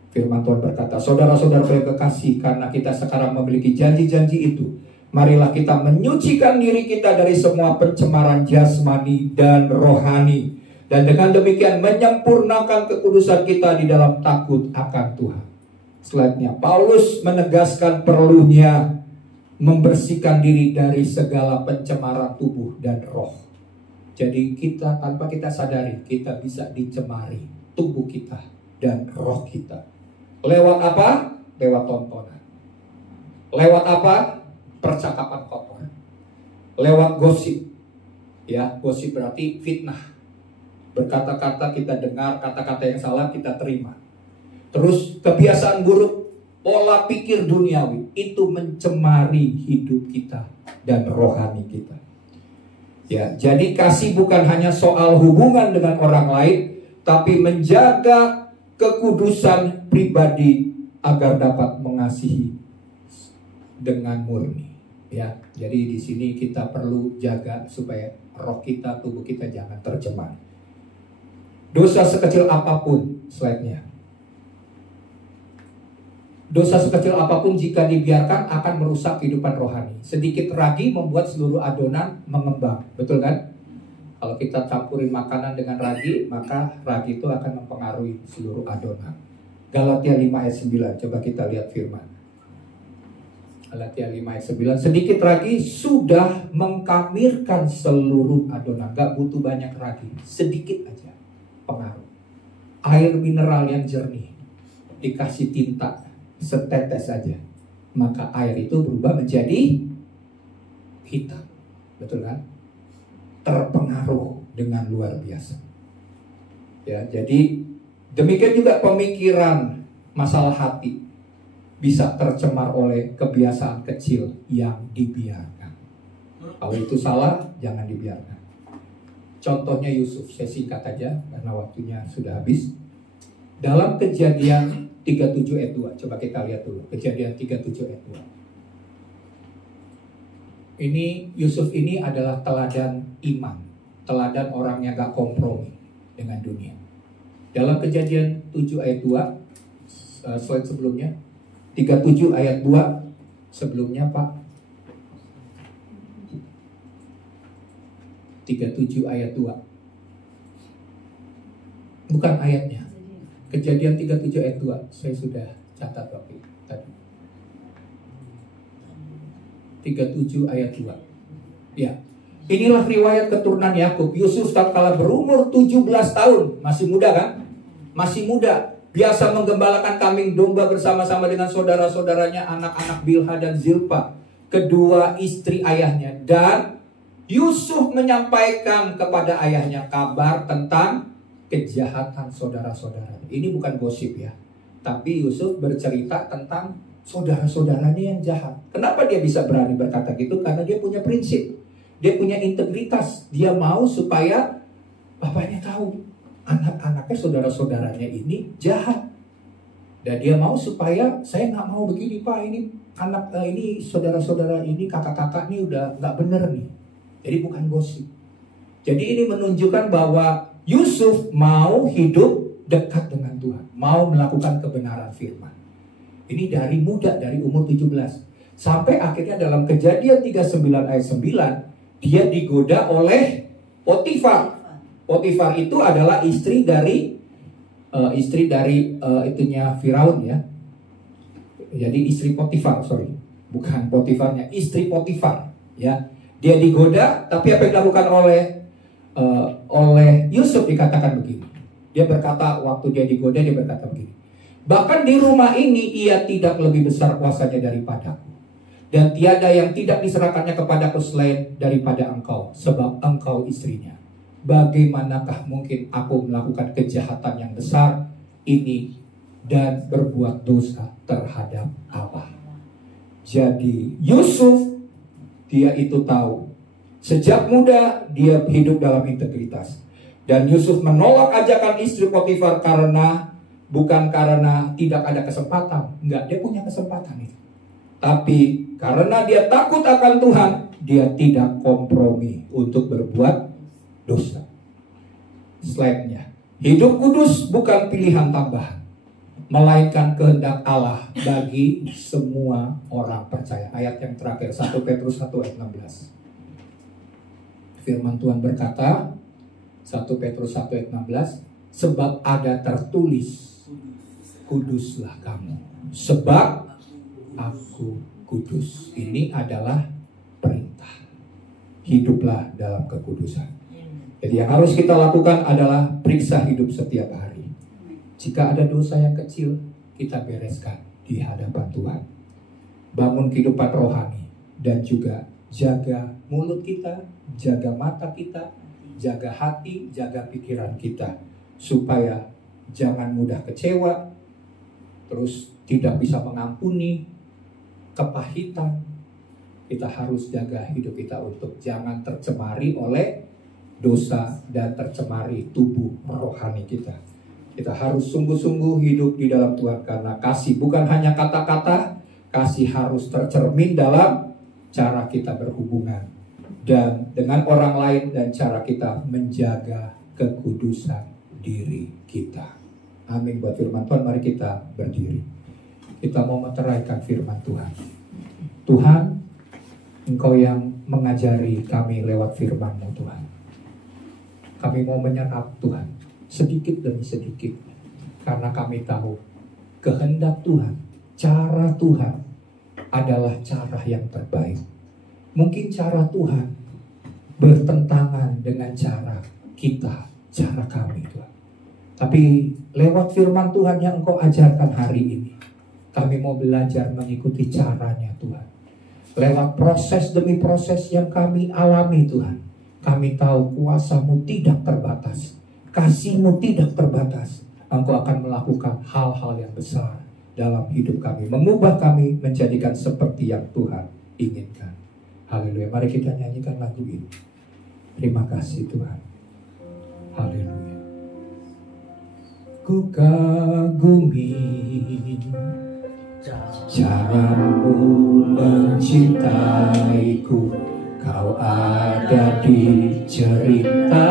Firman Tuhan berkata, saudara-saudara yang kekasih, karena kita sekarang memiliki janji-janji itu, marilah kita menyucikan diri kita dari semua pencemaran jasmani dan rohani. Dan dengan demikian menyempurnakan kekudusan kita di dalam takut akan Tuhan. Selanjutnya, Paulus menegaskan perlunya membersihkan diri dari segala pencemaran tubuh dan roh. Jadi kita tanpa kita sadari, kita bisa dicemari tubuh kita dan roh kita. Lewat apa? Lewat tontonan. Lewat apa? Percakapan kotor. Lewat gosip. Ya, gosip berarti fitnah. Berkata-kata kita dengar, kata-kata yang salah kita terima. Terus kebiasaan buruk, pola pikir duniawi, itu mencemari hidup kita dan rohani kita. Ya, jadi kasih bukan hanya soal hubungan dengan orang lain, tapi menjaga kekudusan pribadi agar dapat mengasihi dengan murni. Ya, jadi di sini kita perlu jaga supaya roh kita, tubuh kita jangan tercemar. Dosa sekecil apapun, slide-nya. Dosa sekecil apapun jika dibiarkan akan merusak kehidupan rohani. Sedikit ragi membuat seluruh adonan mengembang. Betul kan? Kalau kita campurin makanan dengan ragi, maka ragi itu akan mempengaruhi seluruh adonan. Galatia 5 ayat 9. Coba kita lihat firman. Galatia 5 ayat 9. Sedikit ragi sudah mengkamirkan seluruh adonan. Gak butuh banyak ragi. Sedikit aja pengaruh. Air mineral yang jernih dikasih tinta setetes saja, maka air itu berubah menjadi hitam. Betul kan? Terpengaruh dengan luar biasa. Ya, jadi demikian juga pemikiran masalah hati bisa tercemar oleh kebiasaan kecil yang dibiarkan. Kalau itu salah, jangan dibiarkan. Contohnya Yusuf, saya singkat aja karena waktunya sudah habis. Dalam Kejadian 37 ayat 2, coba kita lihat dulu. Kejadian 37 ayat 2. Ini Yusuf ini adalah teladan iman, teladan orang yang gak kompromi dengan dunia. Dalam Kejadian 7 ayat 2, slide sebelumnya, 37 ayat 2 sebelumnya Pak. 37 ayat 2. Bukan ayatnya. Kejadian 37 ayat 2. Saya sudah catat waktu itu tadi. 37 ayat 2. Ya. Inilah riwayat keturunan Yakub. Yusuf tatkala berumur 17 tahun, masih muda kan? Masih muda. Biasa menggembalakan kambing domba bersama-sama dengan saudara-saudaranya, anak-anak Bilha dan Zilpa, kedua istri ayahnya. Dan Yusuf menyampaikan kepada ayahnya kabar tentang kejahatan saudara-saudaranya. Ini bukan gosip ya, tapi Yusuf bercerita tentang saudara-saudaranya yang jahat. Kenapa dia bisa berani berkata gitu? Karena dia punya prinsip, dia punya integritas. Dia mau supaya bapaknya tahu anak-anaknya, saudara-saudaranya ini jahat. Dan dia mau supaya saya nggak mau begini Pak, ini anak ini saudara-saudara ini kakak-kakak ini udah nggak bener nih. Jadi bukan gosip. Jadi ini menunjukkan bahwa Yusuf mau hidup dekat dengan Tuhan, mau melakukan kebenaran firman. Ini dari muda, dari umur 17. Sampai akhirnya dalam Kejadian 39 ayat 9, dia digoda oleh Potifar. Potifar itu adalah istri dari itunya Firaun ya. Jadi istri Potifar, bukan Potifarnya, istri Potifar, ya. Dia digoda, tapi apa yang dilakukan oleh Yusuf dikatakan begini. Dia berkata waktu dia digoda, dia berkata begini. Bahkan di rumah ini ia tidak lebih besar kuasanya daripadaku, dan tiada yang tidak diserahkannya kepadaku selain daripada engkau, sebab engkau istrinya. Bagaimanakah mungkin aku melakukan kejahatan yang besar ini dan berbuat dosa terhadap Allah? Jadi Yusuf, dia itu tahu sejak muda dia hidup dalam integritas. Dan Yusuf menolak ajakan istri Potifar bukan karena tidak ada kesempatan. Enggak, dia punya kesempatan itu. Tapi karena dia takut akan Tuhan, dia tidak kompromi untuk berbuat dosa. Slide-nya. Hidup kudus bukan pilihan tambahan, melainkan kehendak Allah bagi semua orang percaya. Ayat yang terakhir, 1 Petrus 1 ayat 16. Firman Tuhan berkata, 1 Petrus 1 ayat 16, sebab ada tertulis, kuduslah kamu, sebab aku kudus. Ini adalah perintah. Hiduplah dalam kekudusan. Jadi yang harus kita lakukan adalah periksa hidup setiap hari. Jika ada dosa yang kecil, kita bereskan di hadapan Tuhan. Bangun kehidupan rohani dan juga jaga mulut kita, jaga mata kita, jaga hati, jaga pikiran kita, supaya jangan mudah kecewa, terus tidak bisa mengampuni kepahitan. Kita harus jaga hidup kita untuk jangan tercemari oleh dosa dan tercemari tubuh rohani kita. Kita harus sungguh-sungguh hidup di dalam Tuhan, karena kasih bukan hanya kata-kata, kasih harus tercermin dalam cara kita berhubungan dan dengan orang lain, dan cara kita menjaga kekudusan diri kita. Amin. Buat firman Tuhan, mari kita berdiri. Kita mau meteraikan firman Tuhan. Tuhan, Engkau yang mengajari kami lewat firman-Mu Tuhan. Kami mau menyerap Tuhan, sedikit demi sedikit, karena kami tahu kehendak Tuhan, cara Tuhan adalah cara yang terbaik. Mungkin cara Tuhan bertentangan dengan cara kita, cara kami Tuhan. Tapi lewat firman Tuhan yang Engkau ajarkan hari ini, kami mau belajar mengikuti caranya Tuhan. Lewat proses demi proses yang kami alami Tuhan, kami tahu kuasa-Mu tidak terbatas, kasih-Mu tidak terbatas. Engkau akan melakukan hal-hal yang besar dalam hidup kami, mengubah kami menjadikan seperti yang Tuhan inginkan. Haleluya. Mari kita nyanyikan lagu ini. Terima kasih Tuhan. Haleluya. Ku kagumi cara-Mu mencintaiku. Kau ada di cerita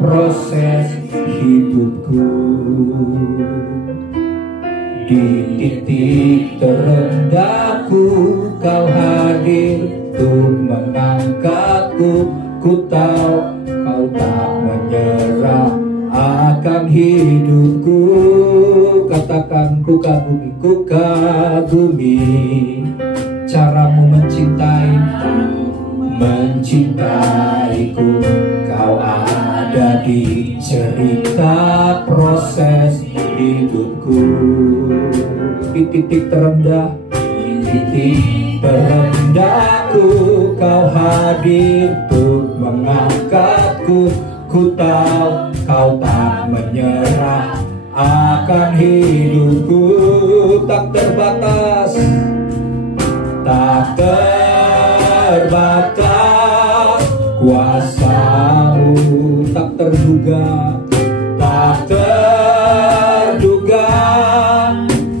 proses hidupku. Di titik terendahku Kau hadir untuk mengangkatku. Ku tahu Kau tak menyerah akan hidupku. Katakan, ku kagumi, ku kagumi cara-Mu mencintaiku. Kau ada di cerita proses hidupku. Di titik terendahku Kau hadir untuk mengangkatku. Ku tahu Kau tak menyerah akan hidupku. Tak terbatas, tak terbatas kuasa-Mu, tak terduga, tak terduga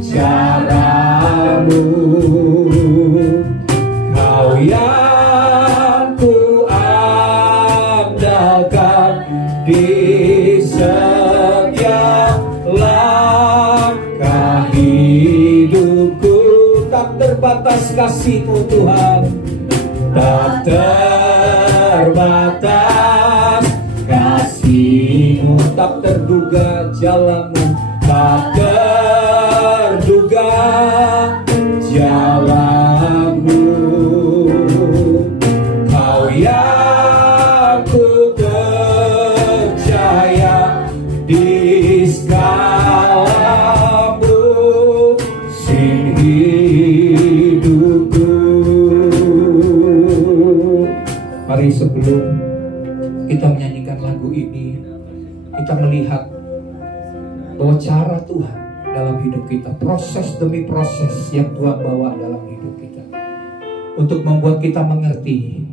cara-Mu. Kau yang ku andalkan di setiap langkah hidupku. Tak terbatas kasih-Mu Tuhan, tak terbatas kasih-Mu, tak terduga jalan-Mu, tak terduga kita menyanyikan lagu ini, kita melihat bahwa cara Tuhan dalam hidup kita, proses demi proses yang Tuhan bawa dalam hidup kita, untuk membuat kita mengerti,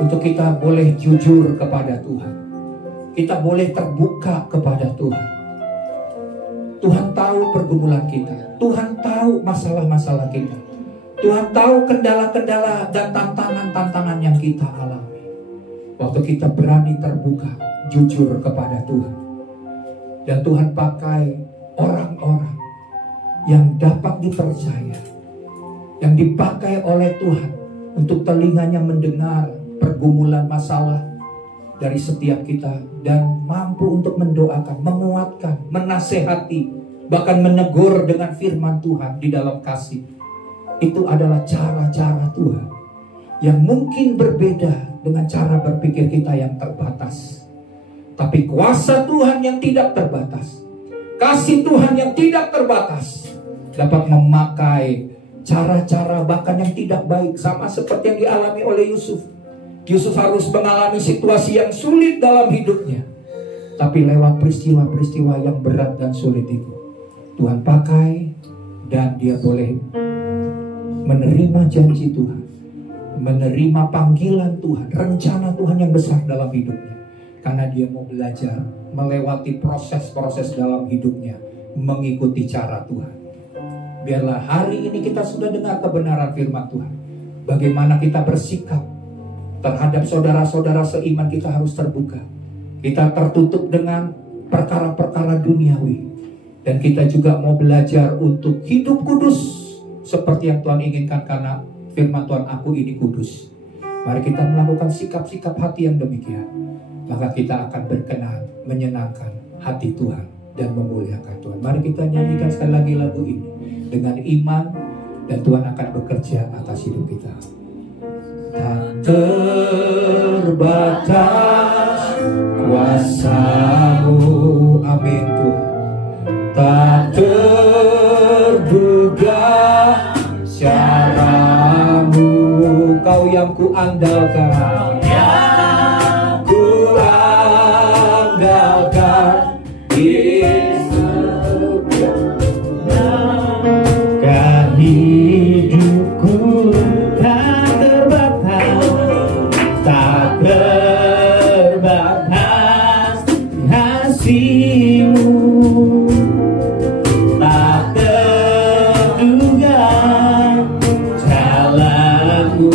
untuk kita boleh jujur kepada Tuhan, kita boleh terbuka kepada Tuhan. Tuhan tahu pergumulan kita, Tuhan tahu masalah-masalah kita, Tuhan tahu kendala-kendala dan tantangan-tantangan yang kita alami. Waktu kita berani terbuka, jujur kepada Tuhan, dan Tuhan pakai orang-orang yang dapat dipercaya, yang dipakai oleh Tuhan untuk telinganya mendengar pergumulan masalah dari setiap kita, dan mampu untuk mendoakan, menguatkan, menasehati, bahkan menegur dengan firman Tuhan di dalam kasih. Itu adalah cara-cara Tuhan yang mungkin berbeda dengan cara berpikir kita yang terbatas. Tapi kuasa Tuhan yang tidak terbatas, kasih Tuhan yang tidak terbatas, dapat memakai cara-cara bahkan yang tidak baik, sama seperti yang dialami oleh Yusuf. Yusuf harus mengalami situasi yang sulit dalam hidupnya, tapi lewat peristiwa-peristiwa yang berat dan sulit itu, Tuhan pakai, dan dia boleh menerima janji Tuhan, menerima panggilan Tuhan, rencana Tuhan yang besar dalam hidupnya, karena dia mau belajar melewati proses-proses dalam hidupnya, mengikuti cara Tuhan. Biarlah hari ini kita sudah dengar kebenaran firman Tuhan, bagaimana kita bersikap terhadap saudara-saudara seiman. Kita harus terbuka, kita tertutup dengan perkara-perkara duniawi, dan kita juga mau belajar untuk hidup kudus seperti yang Tuhan inginkan, karena firman Tuhan, aku ini kudus. Mari kita melakukan sikap-sikap hati yang demikian, maka kita akan berkenan menyenangkan hati Tuhan dan memuliakan Tuhan. Mari kita nyanyikan sekali lagi lagu ini dengan iman, dan Tuhan akan bekerja atas hidup kita. Tak terbatas kuasa-Mu, amin Tuhan. Tak terduga cara-Mu, Kau yang ku andalkan, hidupku tak terbatas kasih-Mu, tak terduga jalan-Mu,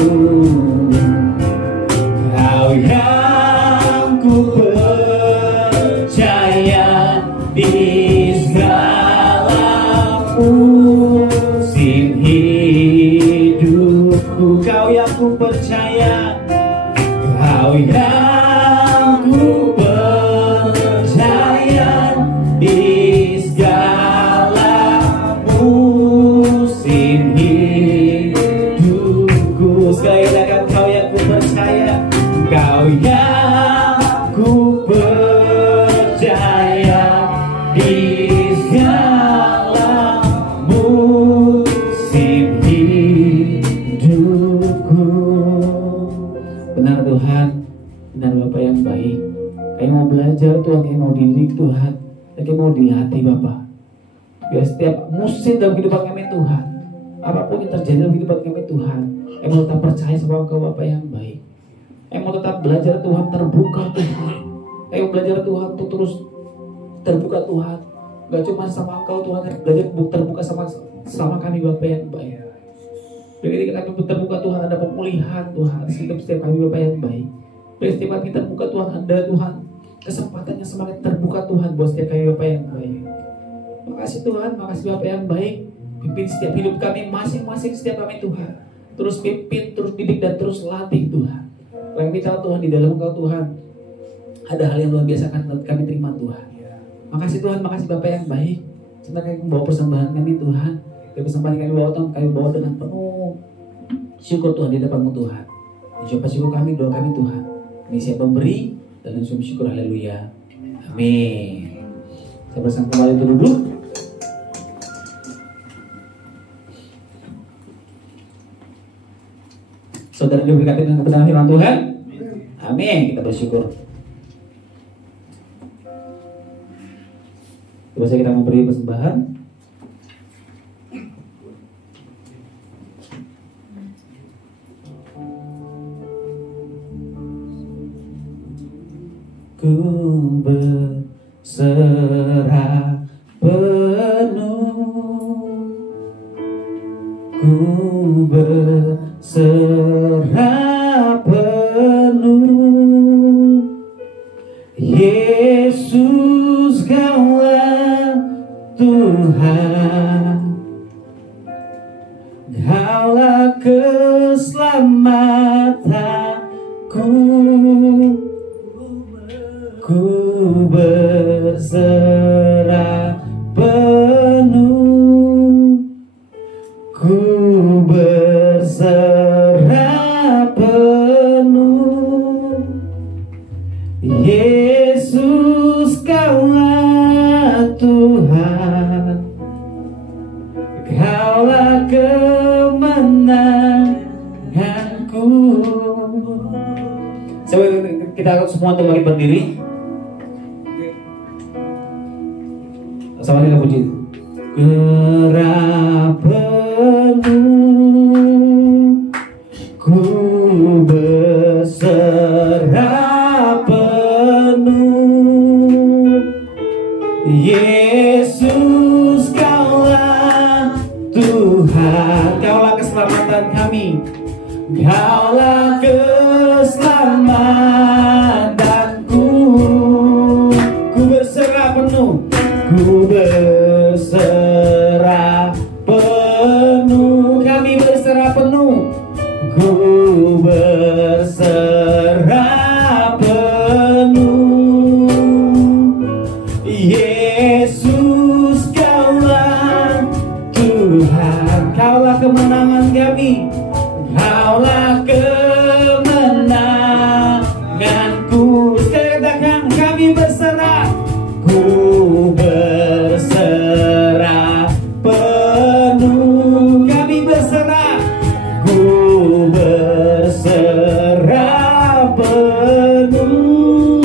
Kau yang ku percaya di segala musim hidupku. Kau yang ku percaya, Kau yang ku percaya di segala musim hidupku. Sekali lagi, Kau yang ku percaya, Kau yang ku percaya di segala musim hidupku. Benar Tuhan, benar Bapak yang baik. Kami mau belajar Tuhan, kami mau didik Tuhan, dan kami mau dilatih Bapak. Biar setiap musim dalam kehidupan kami Tuhan, apapun yang terjadi dalam kehidupan kami Tuhan, kami mau tetap percaya sama Engkau Bapak yang baik. Kami mau tetap belajar Tuhan, terbuka Tuhan. Kami mau belajar Tuhan untuk terus terbuka Tuhan, gak cuma sama Engkau Tuhan, belajar terbuka sama kami Bapak yang baik. Jadi kami terbuka Tuhan, ada pemulihan Tuhan hidup setiap kami Bapak yang baik. Biar setiap kami terbuka Tuhan, ada Tuhan kesempatannya semakin terbuka Tuhan buat setiap kami Bapak yang baik. Makasih Tuhan, makasih Bapak yang baik. Pimpin setiap hidup kami masing-masing, setiap kami Tuhan. Terus pimpin, terus didik, dan terus latih Tuhan. Kami tahu Tuhan, di dalam Engkau Tuhan ada hal yang luar biasa akan kami terima Tuhan. Makasih Tuhan, makasih Bapak yang baik. Sebentar kami membawa persembahan kami Tuhan. Persembahan kami bawa Tuhan, kami bawa dengan penuh syukur Tuhan di depan-Mu Tuhan. Ucapan syukur kami, doa kami Tuhan. Kami siap memberi dan langsung syukur, haleluya. Amin. Saya bersama kembali duduk. Saudara diberkati dengan kebenaran firman Tuhan. Amin. Kita bersyukur. Coba kita memberi persembahan. Ku berserah penuh, ku berserah penuh. Yesus, Kaulah Tuhan, Kaulah keselamatanku. Ku berserah penuh, ku berserah penuh. Yesus, Kaulah Tuhan, Kaulah kemenanganku. Kita semua kembali berdiri. Sama kita puji. Gerah penuh, ku berserah penuh. Yesus, Kaulah Tuhan, Kaulah keselamatan kami, Kaulah keselamatanku. Ku berserah penuh, ku berserah penuh, kami berserah penuh, ku berserah penuh. Yesus, Kaulah Tuhan, Kaulah kemenangan kami, Kaulah kemenanganku. Sekali katakan, kami berserah. Ku berserah penuh, kami berserah. Ku berserah penuh.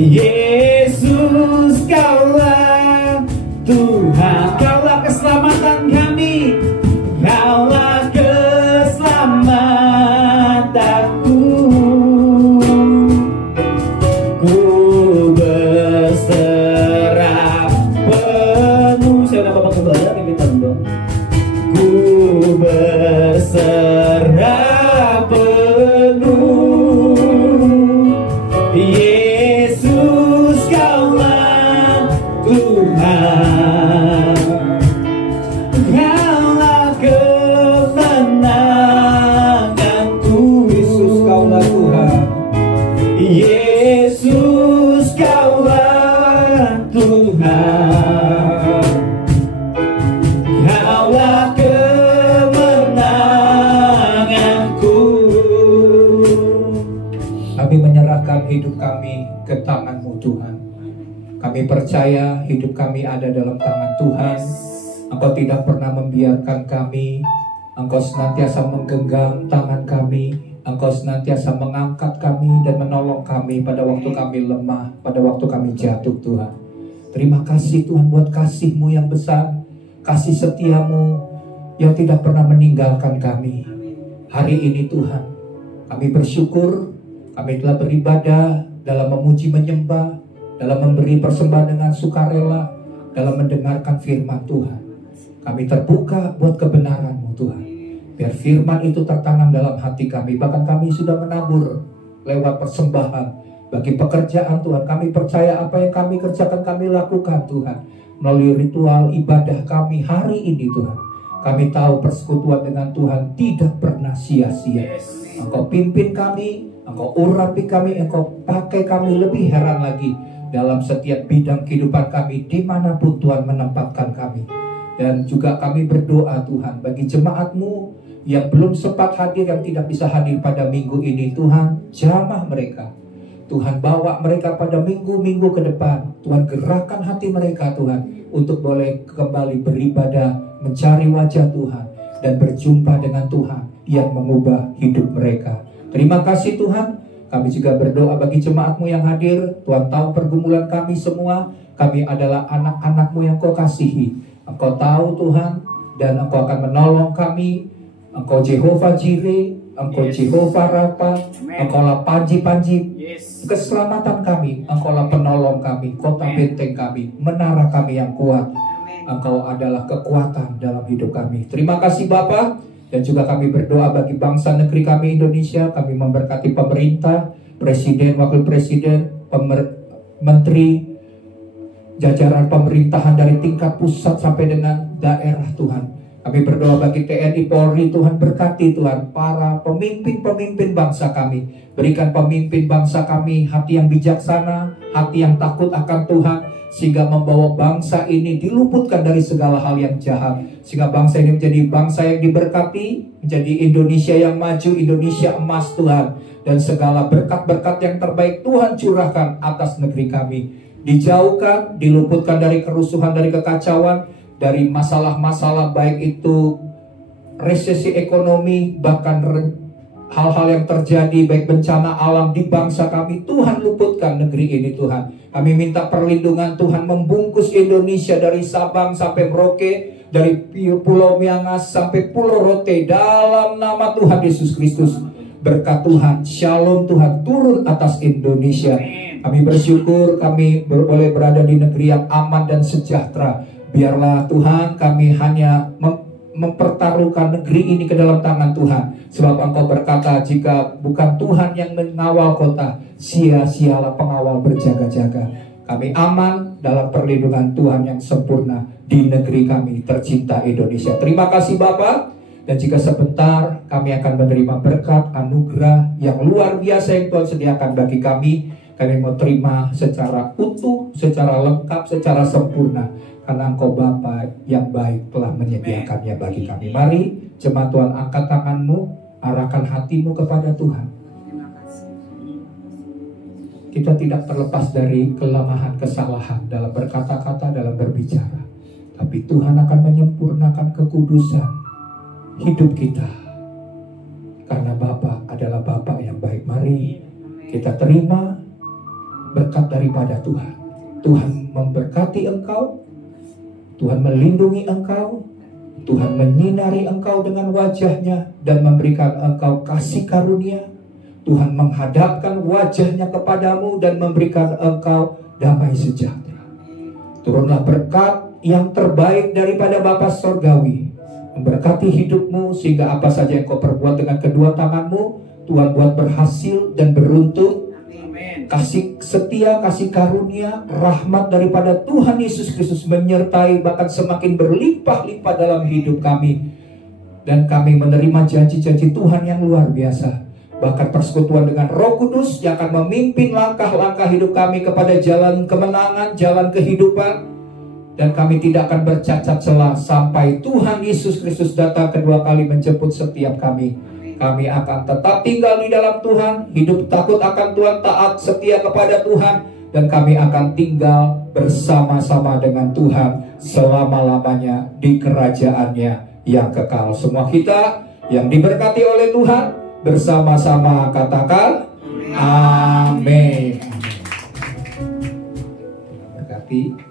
Yesus, Kaulah Tuhan, Kaulah keselamatan kami, Kaulah keselamatanku. Ku berserah penuh. Saya udah bapak kebalan ini dong. Ku berserah penuh. Yesus, Kaulah Tuhan, Kaulah kemenanganku. Yesus, Kaulah Tuhan. Yesus, Kaulah Tuhan, Kaulah kemenanganku. Kami menyerahkan hidup kami ke tangan-Mu Tuhan. Kami percaya hidup kami ada dalam tangan Tuhan. Engkau tidak pernah membiarkan kami. Engkau senantiasa menggenggam tangan kami. Engkau senantiasa mengangkat kami dan menolong kami pada waktu kami lemah, pada waktu kami jatuh Tuhan. Terima kasih Tuhan buat kasih-Mu yang besar, kasih setia-Mu yang tidak pernah meninggalkan kami. Hari ini Tuhan, kami bersyukur, kami telah beribadah dalam memuji menyembah, dalam memberi persembahan dengan sukarela, dalam mendengarkan firman Tuhan. Kami terbuka buat kebenaran-Mu Tuhan. Biar firman itu tertanam dalam hati kami. Bahkan kami sudah menabur lewat persembahan bagi pekerjaan Tuhan. Kami percaya apa yang kami kerjakan, kami lakukan Tuhan. Melalui ritual ibadah kami hari ini Tuhan. Kami tahu persekutuan dengan Tuhan tidak pernah sia-sia. Engkau pimpin kami, Engkau urapi kami, Engkau pakai kami. Lebih heran lagi dalam setiap bidang kehidupan kami, dimanapun Tuhan menempatkan kami. Dan juga kami berdoa Tuhan bagi jemaat-Mu yang belum sempat hadir, yang tidak bisa hadir pada minggu ini Tuhan, jamah mereka. Tuhan bawa mereka pada minggu-minggu ke depan. Tuhan gerakkan hati mereka Tuhan untuk boleh kembali beribadah, mencari wajah Tuhan, dan berjumpa dengan Tuhan yang mengubah hidup mereka. Terima kasih Tuhan. Kami juga berdoa bagi jemaat-Mu yang hadir. Tuhan tahu pergumulan kami semua. Kami adalah anak-anak-Mu yang Kau kasihi. Engkau tahu Tuhan, dan Engkau akan menolong kami. Engkau Jehovah Jireh, Engkau Jehovah Rafa, Engkau lah panji-panji keselamatan kami, Engkau lah penolong kami, kota benteng kami, menara kami yang kuat. Engkau adalah kekuatan dalam hidup kami. Terima kasih Bapa, dan juga kami berdoa bagi bangsa negeri kami Indonesia. Kami memberkati pemerintah, presiden, wakil presiden, menteri, jajaran pemerintahan dari tingkat pusat sampai dengan daerah Tuhan. Kami berdoa bagi TNI Polri, Tuhan berkati Tuhan para pemimpin-pemimpin bangsa kami. Berikan pemimpin bangsa kami hati yang bijaksana, hati yang takut akan Tuhan, sehingga membawa bangsa ini diluputkan dari segala hal yang jahat. Sehingga bangsa ini menjadi bangsa yang diberkati, menjadi Indonesia yang maju, Indonesia emas Tuhan. Dan segala berkat-berkat yang terbaik Tuhan curahkan atas negeri kami. Dijauhkan, diluputkan dari kerusuhan, dari kekacauan, dari masalah-masalah baik itu resesi ekonomi, bahkan hal-hal yang terjadi baik bencana alam di bangsa kami. Tuhan luputkan negeri ini Tuhan. Kami minta perlindungan Tuhan membungkus Indonesia dari Sabang sampai Merauke, dari Pulau Miangas sampai Pulau Rote, dalam nama Tuhan Yesus Kristus. Berkat Tuhan, shalom Tuhan turun atas Indonesia. Kami bersyukur kami boleh berada di negeri yang aman dan sejahtera. Biarlah Tuhan kami hanya mempertaruhkan negeri ini ke dalam tangan Tuhan. Sebab Engkau berkata, jika bukan Tuhan yang mengawal kota, sia-sialah pengawal berjaga-jaga. Kami aman dalam perlindungan Tuhan yang sempurna di negeri kami tercinta Indonesia. Terima kasih Bapak. Dan jika sebentar kami akan menerima berkat anugerah yang luar biasa yang Tuhan sediakan bagi kami mau terima secara utuh, secara lengkap, secara sempurna. Karena Engkau Bapa yang baik telah menyediakannya bagi kami. Mari jemaat Tuhan, angkat tanganmu, arahkan hatimu kepada Tuhan. Kita tidak terlepas dari kelemahan, kesalahan dalam berkata-kata, dalam berbicara. Tapi Tuhan akan menyempurnakan kekudusan hidup kita. Karena Bapa adalah Bapa yang baik. Mari kita terima berkat daripada Tuhan. Tuhan memberkati engkau, Tuhan melindungi engkau, Tuhan menyinari engkau dengan wajahnya dan memberikan engkau kasih karunia. Tuhan menghadapkan wajahnya kepadamu dan memberikan engkau damai sejahtera. Turunlah berkat yang terbaik daripada Bapa Sorgawi, memberkati hidupmu sehingga apa saja yang kau perbuat dengan kedua tanganmu, Tuhan buat berhasil dan beruntung. Kasih setia, kasih karunia, rahmat daripada Tuhan Yesus Kristus menyertai, bahkan semakin berlimpah-limpah dalam hidup kami. Dan kami menerima janji-janji Tuhan yang luar biasa. Bahkan persekutuan dengan Roh Kudus yang akan memimpin langkah-langkah hidup kami kepada jalan kemenangan, jalan kehidupan. Dan kami tidak akan bercacat celah sampai Tuhan Yesus Kristus datang kedua kali menjemput setiap kami. Kami akan tetap tinggal di dalam Tuhan, hidup takut akan Tuhan, taat setia kepada Tuhan, dan kami akan tinggal bersama-sama dengan Tuhan selama-lamanya di kerajaannya yang kekal. Semua kita yang diberkati oleh Tuhan bersama-sama katakan amin. Berkati.